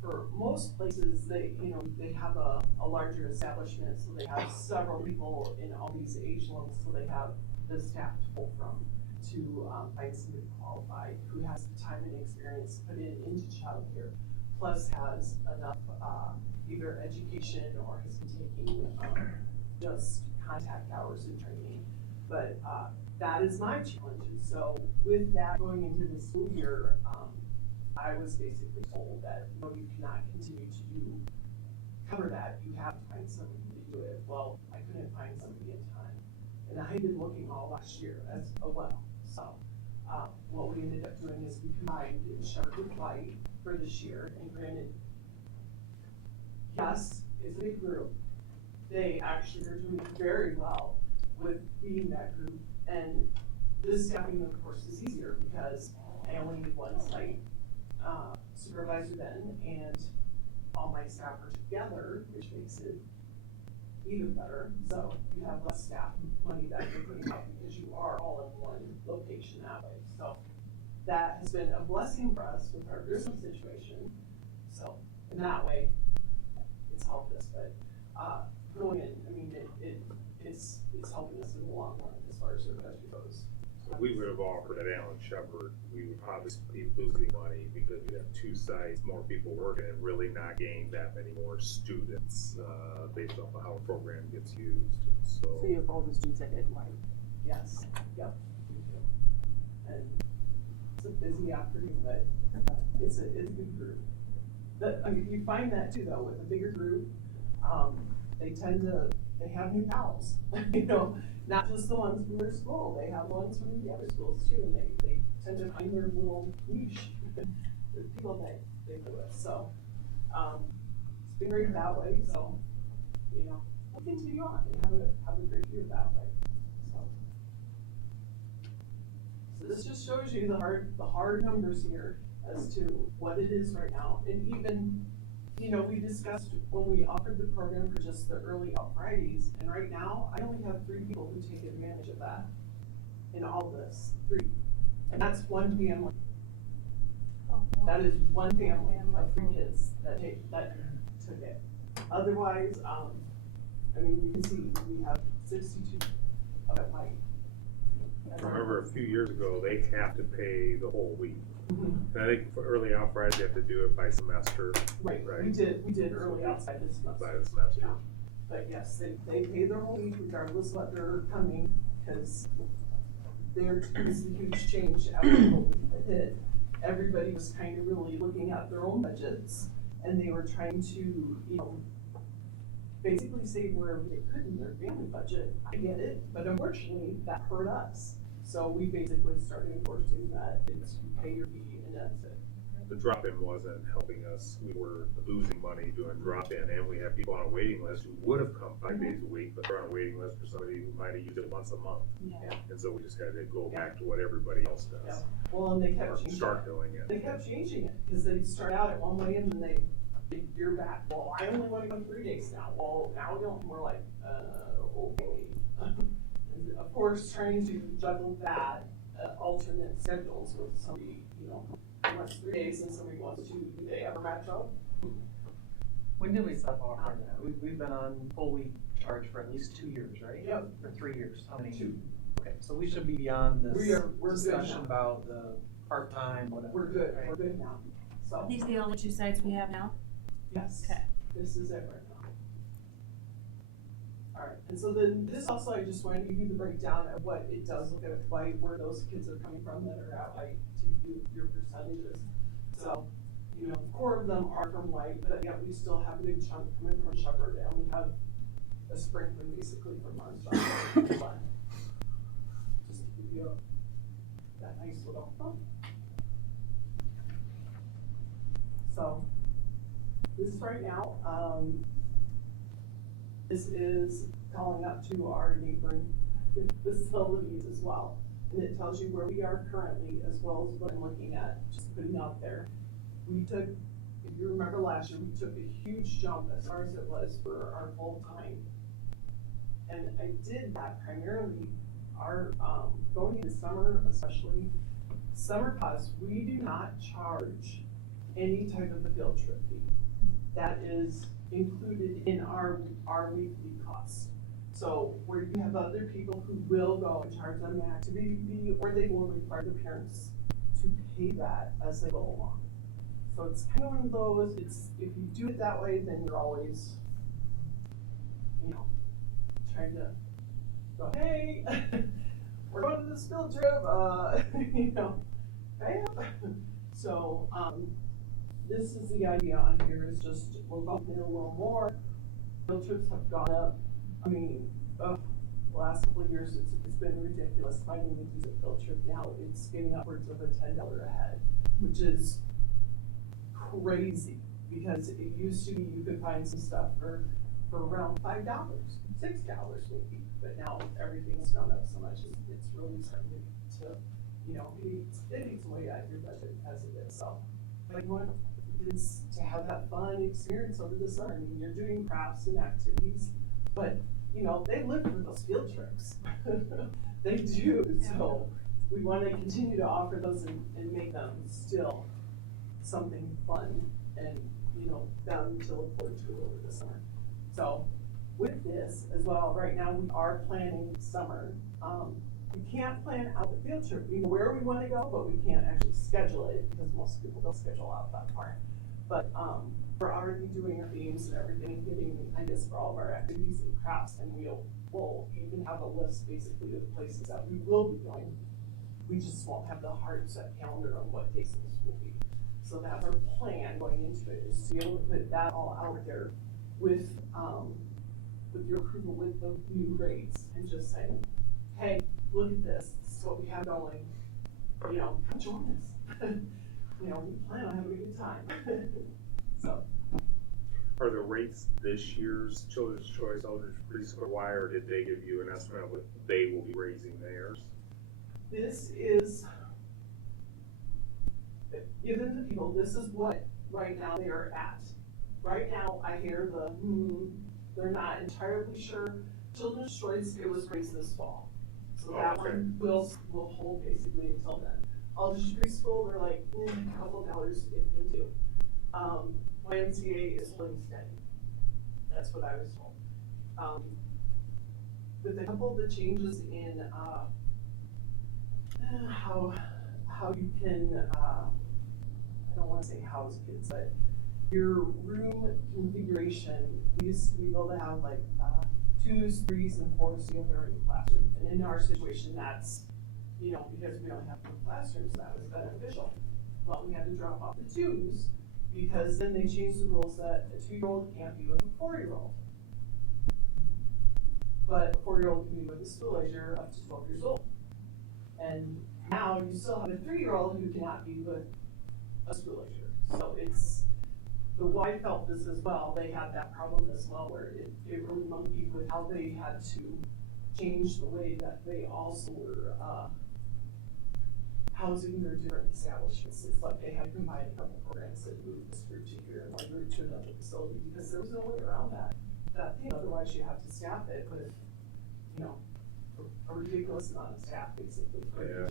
For most places, they have a larger establishment, so they have several people in all these age levels, so they have the staff to pull from to find somebody qualified who has the time and experience to put into childcare, plus has enough either education or has been taking just contact hours and training. But that is my challenge, and so with that going into the school year, I was basically told that, no, you cannot continue to cover that, you have to find somebody to do it. Well, I couldn't find somebody in time, and I had been looking all last year as well. So what we ended up doing is we combined Shepherd with White for this year, and granted, yes, it's a big group. They actually are doing very well with being that group, and this staffing, of course, is easier because I only need one site supervisor then, and all my staff are together, which makes it even better. So you have less staff money that you're putting out because you are all in one location that way. So that has been a blessing for us with our Grissom situation. So in that way, it's helped us. But going in, I mean, it's helping us in the long run as far as the country goes. So we would have offered at Alan Shepherd, we would probably be losing money because we have two sites, more people working, and really not gain that many more students based off of how a program gets used. So you have all the students at Ed White? Yes. Yep. And it's a busy afternoon, but it's a good group. I mean, you find that too, though, with a bigger group, they have new pals, not just the ones from their school, they have ones from the other schools too, and they tend to find their little niche, the people that they play with. So it's been great that way. So we'll continue on and have a great year that way. So this just shows you the hard numbers here as to what it is right now, and even. We discussed when we offered the program for just the early out Fridays, and right now, I only have 3 people who take advantage of that in all this, 3. And that's one family. That is one family of 3 kids that took it. Otherwise, I mean, you can see we have 62 of it might. I remember a few years ago, they have to pay the whole week. Mm-hmm. And I think for early out Fridays, you have to do it by semester. Right. We did early outside this semester. By the semester. Yeah. But yes, they pay their whole week regardless of what they're coming, because there is a huge change after COVID hit. Everybody was kind of really looking at their own budgets, and they were trying to, basically save wherever they could in their family budget. I get it, but unfortunately, that hurt us. So we basically started enforcing that it's pay your fee and that's it. The drop-in wasn't helping us. We were losing money doing drop-in, and we have people on a waiting list who would have come 5 days a week, but they're on a waiting list for somebody who might have used it once a month. Yeah. And so we just had to go back to what everybody else does. Yeah. Well, and they kept changing start doing it. They kept changing it because they'd start out at one way and then you're back. Well, I only want to go 3 days now. Well, now we don't. We're like, okay. And of course, trying to juggle that alternate schedules with somebody, who wants 3 days and somebody wants 2. Do they ever match up? When did we stop offering that? We've been on full week charge for at least 2 years, right? Yep. For 3 years. How many? 2. Okay, so we should be beyond this We're discussion good now. about the part-time, whatever. We're good. Right? We're good now. So Are these the only 2 sites we have now? yes. Okay. This is it right now. All right, and so then this also, I just wanted to give you the breakdown of what it does look at White, where those kids are coming from that are at White, to give you your percentages. So, the core of them are from White, but yet we still have a good chunk coming from Shepherd, and we have a sprinkling basically from Armstrong. Just to give you that nice little bump. So, this right now, this is calling up to our neighboring facilities as well. And it tells you where we are currently as well as what I'm looking at, just putting out there. We took, if you remember last year, we took a huge jump as far as it was for our full time. And I did that primarily, our, going into summer especially, Summer Pass, we do not charge any type of a field trip fee. That is included in our weekly cost. So where you have other people who will go and charge them an activity fee, or they will require the parents to pay that as they go along. So it's kind of one of those, it's, if you do it that way, then you're always, you know, trying to go, hey, we're going to this field trip, you know, pay up. So, this is the idea on here, is just, we're bumping in a little more. Field trips have gone up. I mean, the last couple of years, it's been ridiculous finding a decent field trip. Now it's getting upwards of a $10 a head, which is crazy, because it used to be you could find some stuff for around $5, $6 maybe, but now everything's gone up so much, it's really starting to, you know, it eats away at your budget as it is. So, but you want is to have that fun experience over the summer. I mean, you're doing crafts and activities, but you know, they live for those field trips. They do. So we want to continue to offer those and make them still something fun and, you know, them to look forward to over the summer. So with this as well, right now we are planning summer. We can't plan out the field trip. We know where we want to go, but we can't actually schedule it because most people don't schedule out that far. But we're already doing our games and everything, getting ideas for all of our activities and crafts, and we'll even have a list basically of places that we will be going. We just won't have the hard set calendar on what days this will be. So that's our plan going into it, is to be able to put that all out there with your approval, with the new grades, and just saying, hey, look at this. This is what we have going. You know, come join us. You know, we plan on having a good time. So. Are the rates this year's Children's Choice Elementary Preschool wide, or did they give you an estimate of what they will be raising theirs? This is, given the people, this is what right now they are at. Right now, I hear they're not entirely sure. Children's Choice, it was raised this fall. So that one will hold basically until then. Elementary preschool, they're like, a couple of dollars if they do. YMCA is holding steady. That's what I was told. With a couple of the changes in how you can, I don't want to say house kids, but your room configuration, we used to be able to have like 2s, 3s, and 4s together in the classroom. And in our situation, that's, you know, because we only have 2 classrooms, that was beneficial. Well, we had to drop off the 2s because then they changed the rules that a 2-year-old can't be with a 4-year-old. But a 4-year-old can be with a school as you're up to 12 years old. And now you still have a 3-year-old who cannot be with a school as you're. So it's, the Y felt this as well. They had that problem as well, where it really monkeyed with how they had to change the way that they also were housing their different establishments. It's like they had to combine a couple programs that moved this group to here and one group to another facility, because there was no way around that thing. Otherwise, you have to staff it with, you know, a ridiculous amount of staff basically. Yeah,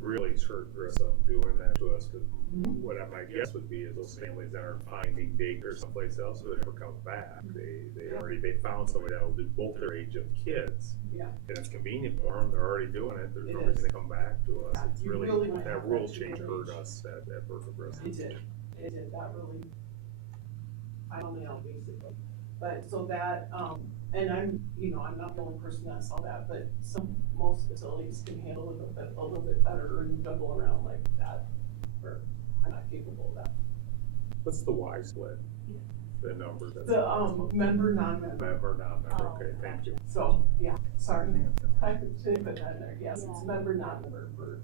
really hurt Grissom doing that to us, because what my guess would be is those families that are finding daycare someplace else who never come back. They found somebody that will do both their age of kids. Yeah. And it's convenient for them. They're already doing it. There's no reason to come back to us. It's really that rule change hurt us at Berkeley Grissom. It did. It did. That really, I don't know, basically. But so that, and I'm not the only person that saw that, but most facilities can handle it a little bit better and juggle around like that, or I'm not capable of that. What's the Y split? The number. The member, non-member. Member, non-member. Okay, thank you. So yeah, sorry, I should put that in there. Yes, it's member, non-member for.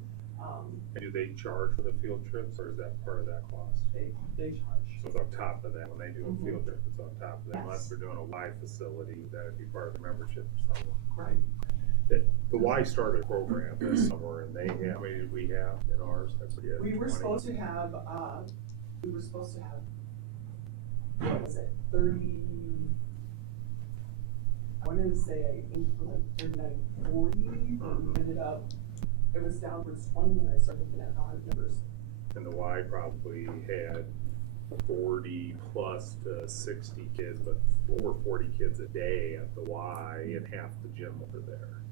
And do they charge for the field trips, or is that part of that cost? They charge. So it's on top of that. When they do a field trip, it's on top of that. Unless they're doing a Y facility, that'd be part of the membership or something. Right. The Y started a program this summer, and how many did we have in ours? We were supposed to have, what was it, I wanted to say I aimed for like 3940, but we ended up, it was down towards 20 when I started looking at our numbers. And the Y probably had 40 plus to 60 kids, but over 40 kids a day at the Y and half the gym over there.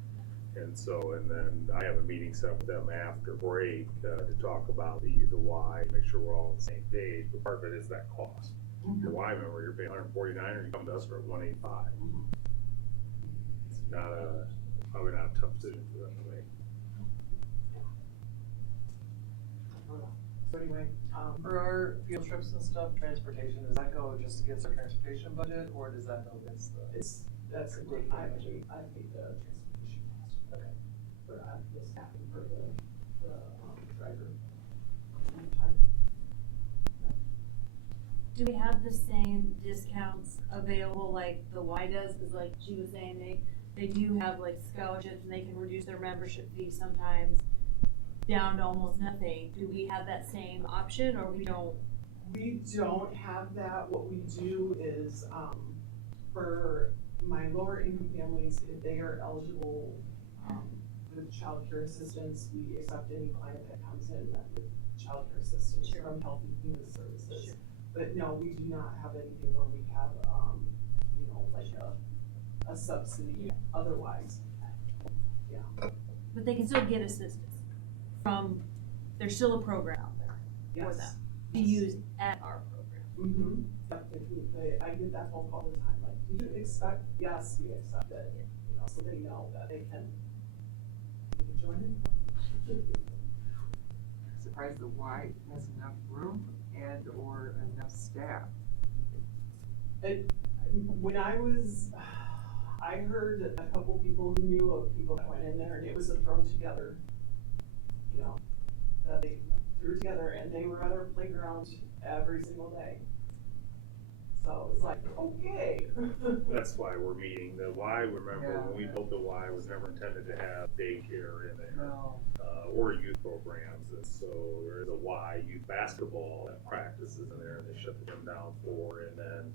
And so, and then I have a meeting set up with them after break to talk about the Y, make sure we're all on the same page. But part of it is that cost. The Y member, you're paying 149, or you come to us for 185. It's not probably not a tough decision for them to make. So anyway, for our field trips and stuff, transportation, does that go just against our transportation budget, or does that go against the? That's a great budget. I paid the transportation cost. Okay. For the staffing for the driver. Do we have the same discounts available like the Y does? Cause like she was saying, they do have like scholarships and they can reduce their membership fee sometimes down to almost nothing. Do we have that same option or we don't? We don't have that. What we do is, for my lower income families, if they are eligible, with child care assistance, we accept any client that comes in with child care assistance from Health and Human Services. Sure. But no, we do not have anything where we have, you know, like a subsidy otherwise. Yeah. But they can still get assistance from, there's still a program out there for them to use at our program. Mm-hmm. I get that phone call all the time, like, do you expect? Yes, we accept it, you know, so they know that they can join in. Surprised the Y has enough room and or enough staff. When I heard a couple people who knew of people that went in there, and it was a thrown together, you know, that they threw together, and they were at our playground every single day. So it's like, okay. That's why we're meeting. The Y, remember, when we built the Y, was never intended to have daycare in there. No. Or youth programs, and so there's a Y youth basketball practices in there, and they shut them down for. And then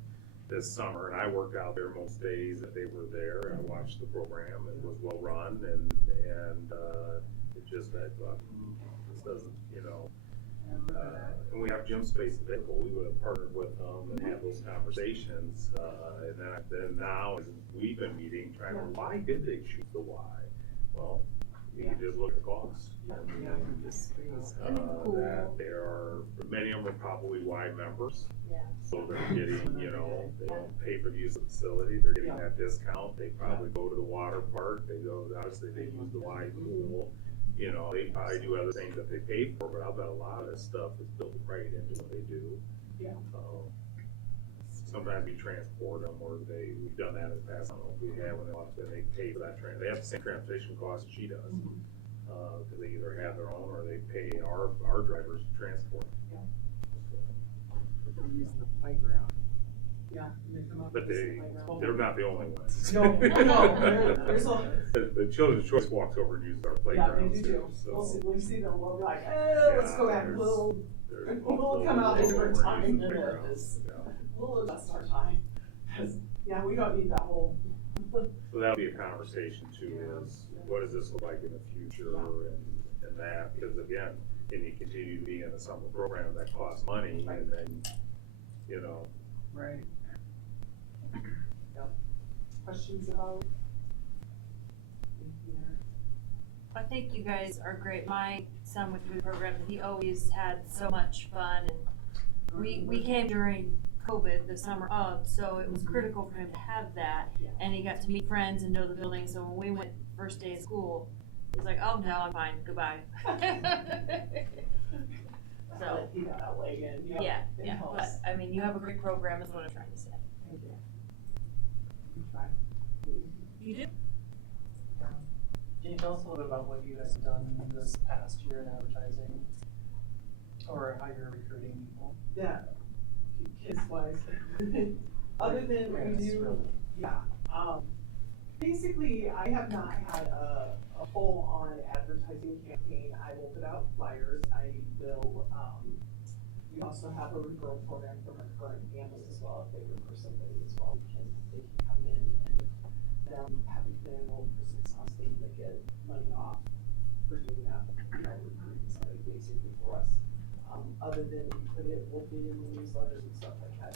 this summer, and I worked out there most days that they were there, and I watched the program. It was well run, and it just I thought, this doesn't, you know. And we have gym space available. We would have partnered with them and had those conversations. And then now, as we've been meeting, trying to, why did they choose the Y? Well, you need to look at the cost. That there are, many of them are probably Y members. So they're getting, you know, they don't pay for the use of the facility, they're getting that discount. They probably go to the water park, they go, obviously they use the Y pool. You know, they probably do other things that they pay for, but I'll bet a lot of this stuff is built right into what they do. Yeah. Sometimes we transport them, or we've done that in the past. I don't know if we have, when they pay for that they have the same transportation costs as she does. Because they either have their own or they pay our drivers to transport. Yeah. They're using the playground. Yeah, and they come up But with the playground. they're not the only ones. No, there's a. The Children's Choice walks over and uses our playground. Yeah, they do. So. We'll see them, we'll be like, let's go back, we'll come out at a different time in this. We'll adjust our time. Yeah, we don't need that whole. So that'll be a conversation too, is what does this look like in the future and that, because again, can you continue to be in a summer program that costs money and then, you know. Right. Yep. Questions about? I think you guys are great. My son went through the program and he always had so much fun, and we came during COVID the summer of, so it was critical for him to have that, and he got to meet friends and know the building. So when we went first day of school, he was like, oh no, I'm fine, goodbye. So you got that leg in. Yeah, but I mean, you have a great program is what I'm trying to say. Thank you. You do? Can you tell us a little bit about what you guys have done this past year in advertising, or how you're recruiting people? Yeah, kids wise. Other than we do, basically I have not had a full on advertising campaign. I will put out flyers. I will, we also have a referral program from our current families as well. If they refer somebody as well, they can come in and them having been enrolled for 6 months, they get money off for doing that, recruiting somebody basically for us. Other than we'll put in the newsletters and stuff like that.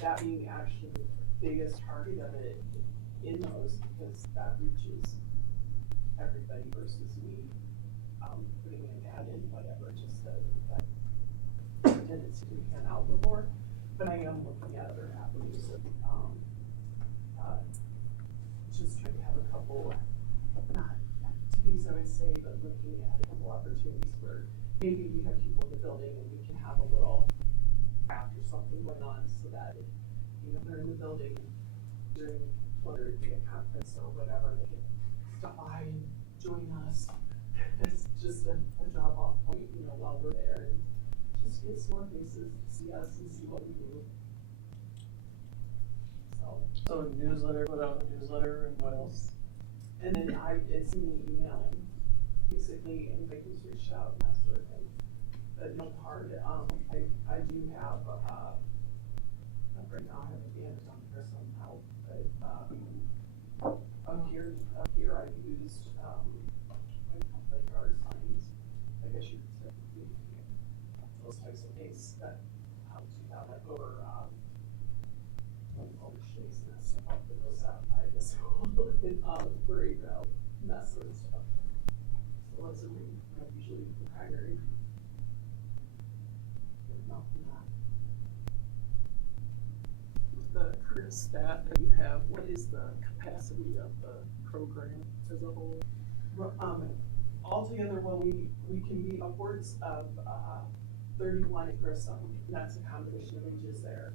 That being actually the biggest target of it in those, because that reaches everybody versus me, putting an ad in, whatever, just that tendency to hand out more. But I am looking at other avenues of, just trying to have a couple, not activities I would say, but looking at a couple opportunities where maybe we have people in the building and we can have a little craft or something going on so that, they're in the building during, whether it be a conference or whatever, they can stop by and join us. It's just a drop off point, while we're there, and just get some more faces to see us and see what we do. So newsletter, put out a newsletter, and what else? And then it's me emailing, basically, anybody who's reached out and that sort of thing. But no part, I do have, right now I have a band on there somehow, but, up here I've used, like our signs, I guess you could say, those types of things that, you have like over, publish days and that stuff, I'll put those out by the school, for email, and that sort of stuff. So those are usually the primary. The current staff that you have, what is the capacity of the program as a whole? Altogether, well, we can be upwards of 31 at Grissom. That's a combination of ages there.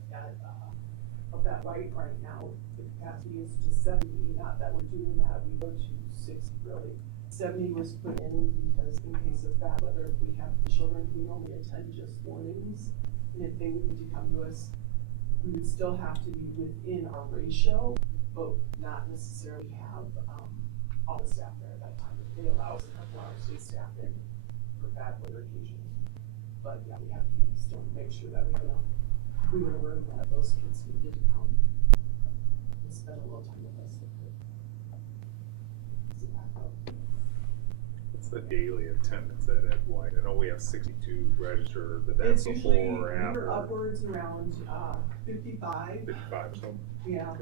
Of that right now, the capacity is to 70. Not that we're doing that, we go to 60 really. 70 was put in because in case of bad weather, if we have children who normally attend just mornings, and if they would need to come to us, we would still have to be within our ratio, but not necessarily have all the staff there at that time. They allow us to have our state staff in for bad weather occasions. But yeah, we have to be still make sure that we have enough room that those kids needed to come and spend a little time with us. What's the daily attendance at White? I know we have 62 registered, but that's it's before usually or after? Upwards around 55. 55 or so? Yeah.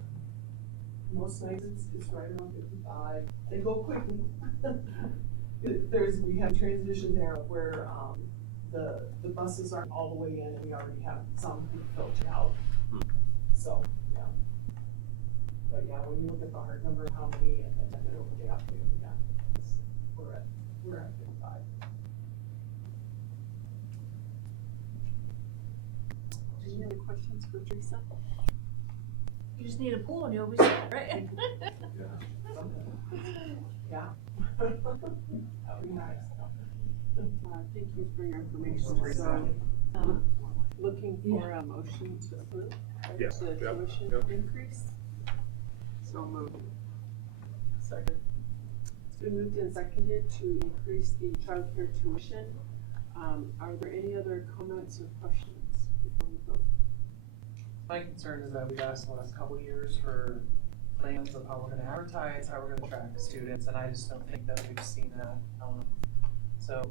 Most nights it's right around 55. They go quickly. We have transition there where the buses aren't all the way in, and we already have some filtered out. So yeah. But yeah, when you look at the hard number, how many attended over the afternoon, yeah, we're at 55. Any other questions for Teresa? You just need a pool and you'll be set, right? Yeah. That would be nice. Thank you for your information. So, looking for a motion to approve Yes. the tuition increase. So moved. Second. It's been moved and seconded to increase the childcare tuition. Are there any other comments or questions before we vote? My concern is that we've asked the last couple of years for plans of how we're gonna advertise, how we're gonna track students, and I just don't think that we've seen that. So,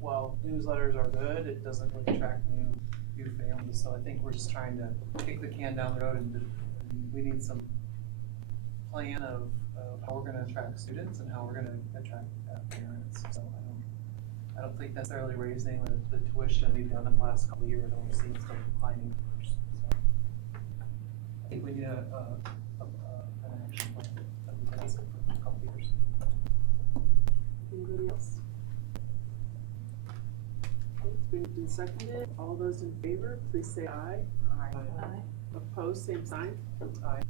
while newsletters are good, it doesn't really attract new families, so I think we're just trying to kick the can down the road, and we need some plan of how we're gonna attract students and how we're gonna attract parents. So I don't think necessarily raising the tuition we've done in the last couple of years, and we've seen some declining numbers. So I think we need an action plan that we've been asking for a couple of years. Anybody else? Okay, it's been moved and seconded. All those in favor, please say aye. Aye. Opposed, same sign. Aye.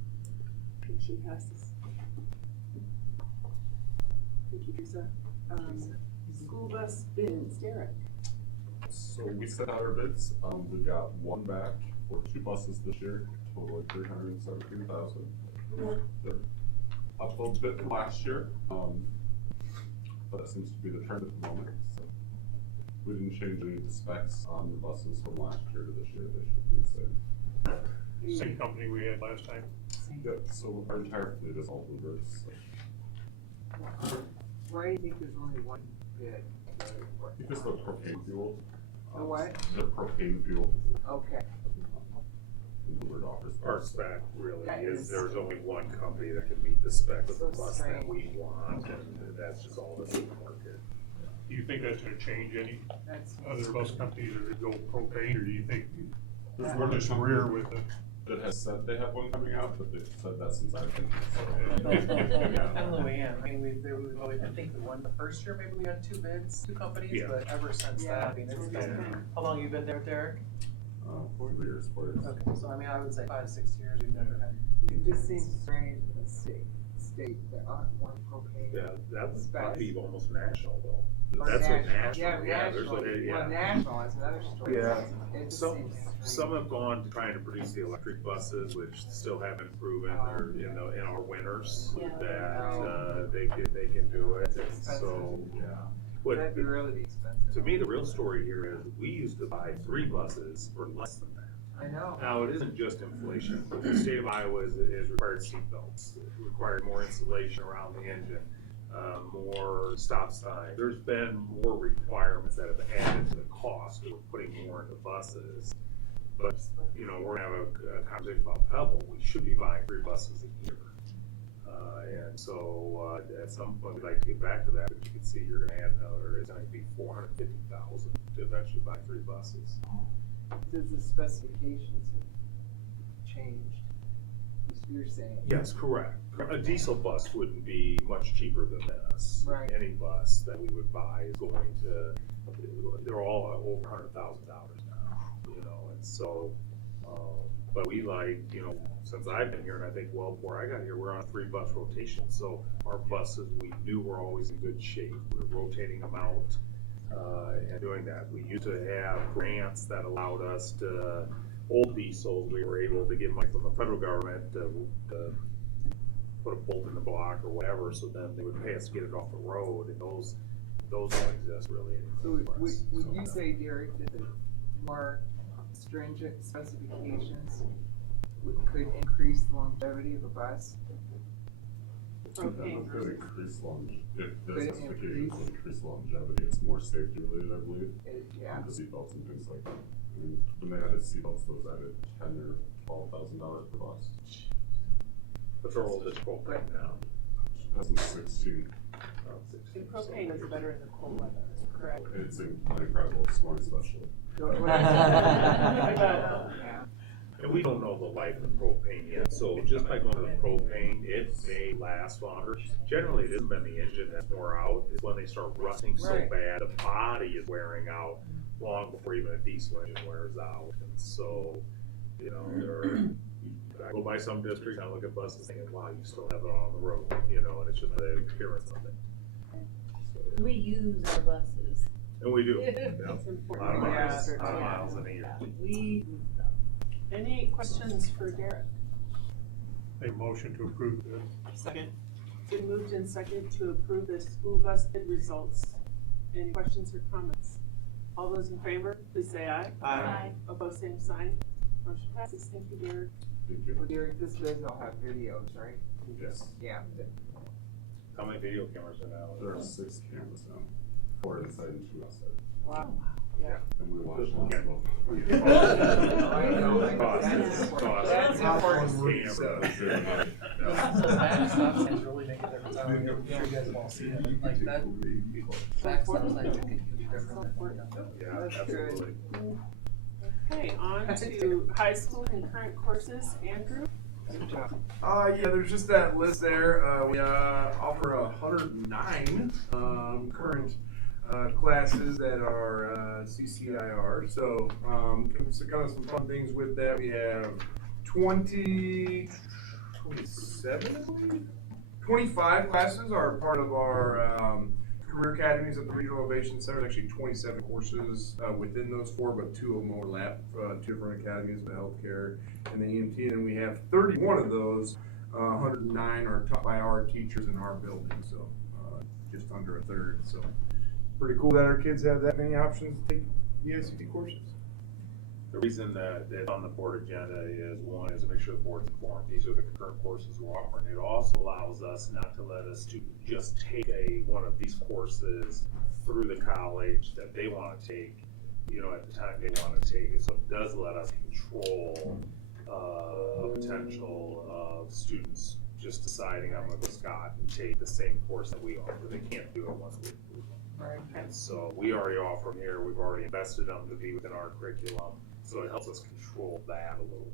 Motion passes. Thank you, Teresa. School bus bids, Derek. So we sent out our bids. We've got one batch for 2 buses this year, totaling $317,000. They're up a little bit from last year, but that seems to be the trend at the moment. So we didn't change any of the specs on the buses from last year to this year. They should be the same. Same company we had last time. Yeah, so our entire fleet is all Bluebirds. Why do you think there's only one bid? Because the propane fuel. The what? The propane fuel. Okay. Bluebird offers. Our spec really That is, is- there's only one company that can meet the specs of the So bus that strange. we want, and that's just all that's in the market. Do you think that's gonna change any That's. other bus companies that go propane, or do you think There's we're one just rear with the? that has said they have one coming out, but they've said that since I've been I'm Luann, I mean, I think the first year, maybe we had two bids, two companies, Yeah. but ever since that, I mean, it's been, how long you been there, Derek? 4 years. Okay, so I mean, I would say 5, 6 years, we've never had. It just seems strange in the state that aren't one propane. Yeah, that would specs. probably be almost national though. Or That's what national. Yeah, there's national. a- Well, national is another story. Yeah. It just Some, seems strange. some have gone to trying to produce the electric buses, which still haven't proven they're, in our winters, Yeah. that, they can do it, and so, yeah. What- That'd be really expensive. To me, the real story here is, we used to buy 3 buses for less than that. I know. Now, it isn't just inflation. The state of Iowa is required seatbelts, it required more insulation around the engine, more stop signs. There's been more requirements that have added to the cost. We're putting more into buses. But, you know, we're gonna have a conversation about Pebble. We should be buying 3 buses a year. And so, at some point, we'd like to get back to that, but you can see you're gonna add another, it's gonna be 450,000 to eventually buy 3 buses. Does the specifications have changed? You're saying? Yes, correct. A diesel bus wouldn't be much cheaper than this. Right. Any bus that we would buy is going to, they're all over $100,000 now, you know, and so, but we like, you know, since I've been here, and I think well before I got here, we're on a 3-bus rotation, so our buses, we knew were always in good shape. We're rotating them out, and doing that. We used to have grants that allowed us to, old diesels, we were able to get money from the federal government to put a bolt in the block or whatever, so then they would pay us to get it off the road, and those don't exist really So anymore. would you say, Derek, that the more stringent specifications could increase the longevity of a bus? It could increase if the Could it specifications increase? increase longevity, it's more safety related, I believe. Yeah. The seatbelts and things like that. I mean, when they added seatbelts, those added $10,000 or $12,000 per bus. What's our oldest propane now? 2016. And propane is better in the cold weather, correct? It's incredible, it's more special. And we don't know the life of propane yet, so just by going to the propane, it may last longer. Generally, it hasn't been the engine that's wore out, it's when they start rusting so Right. bad, the body is wearing out long before even a diesel engine wears out. And so, you know, I go by some districts, I look at buses thinking, wow, you still have it on the road, you know, and it's just the appearance of it. We use our buses. And we do. It's Yeah. important. A lot of miles, Yeah. a lot of miles in a year. We, Any questions for Derek? A motion to approve this. Second. Been moved and seconded to approve the school bus bid results. Any questions or comments? All those in favor, please say aye. Aye. Opposed, same sign. Motion passes. Thank you, Derek. Thank you. Well, Derek, this does all have videos, right? Yes. Yeah. How many video cameras are now? There are 6 cameras now, 4 inside and 2 outside. Wow. Yeah. And we watch lots of them. I know. Cost. That's important. Cost. That's important. Those back stop signs really make a difference. I don't know if you guys have all seen it, like that, back stop signs make a huge difference. Yeah, That's absolutely. Okay, on to high school concurrent courses. Andrew? Yeah, there's just that list there. We offer 109 current classes that are CCIR. So, kind of some fun things with that. We have 27, I believe? 25 classes are part of our career academies at the Regional Innovation Center. There's actually 27 courses within those 4, but 2 of them overlap. 2 different academies, the healthcare and the EMT. And we have 31 of those. 109 are taught by our teachers in our building, so just under a third. So pretty cool that our kids have that many options to take the ICT courses. The reason that it's on the board agenda is, one, is to make sure the board's informed. These are the current courses we're offering. It also allows us not to let a student just take one of these courses through the college that they want to take, at the time they want to take it. So it does let us control a potential of students just deciding, I'm going to go Scott and take the same course that we offer. They can't do it once we approve them. Right. And so we already offer them here. We've already invested them to be within our curriculum. So it helps us control that a little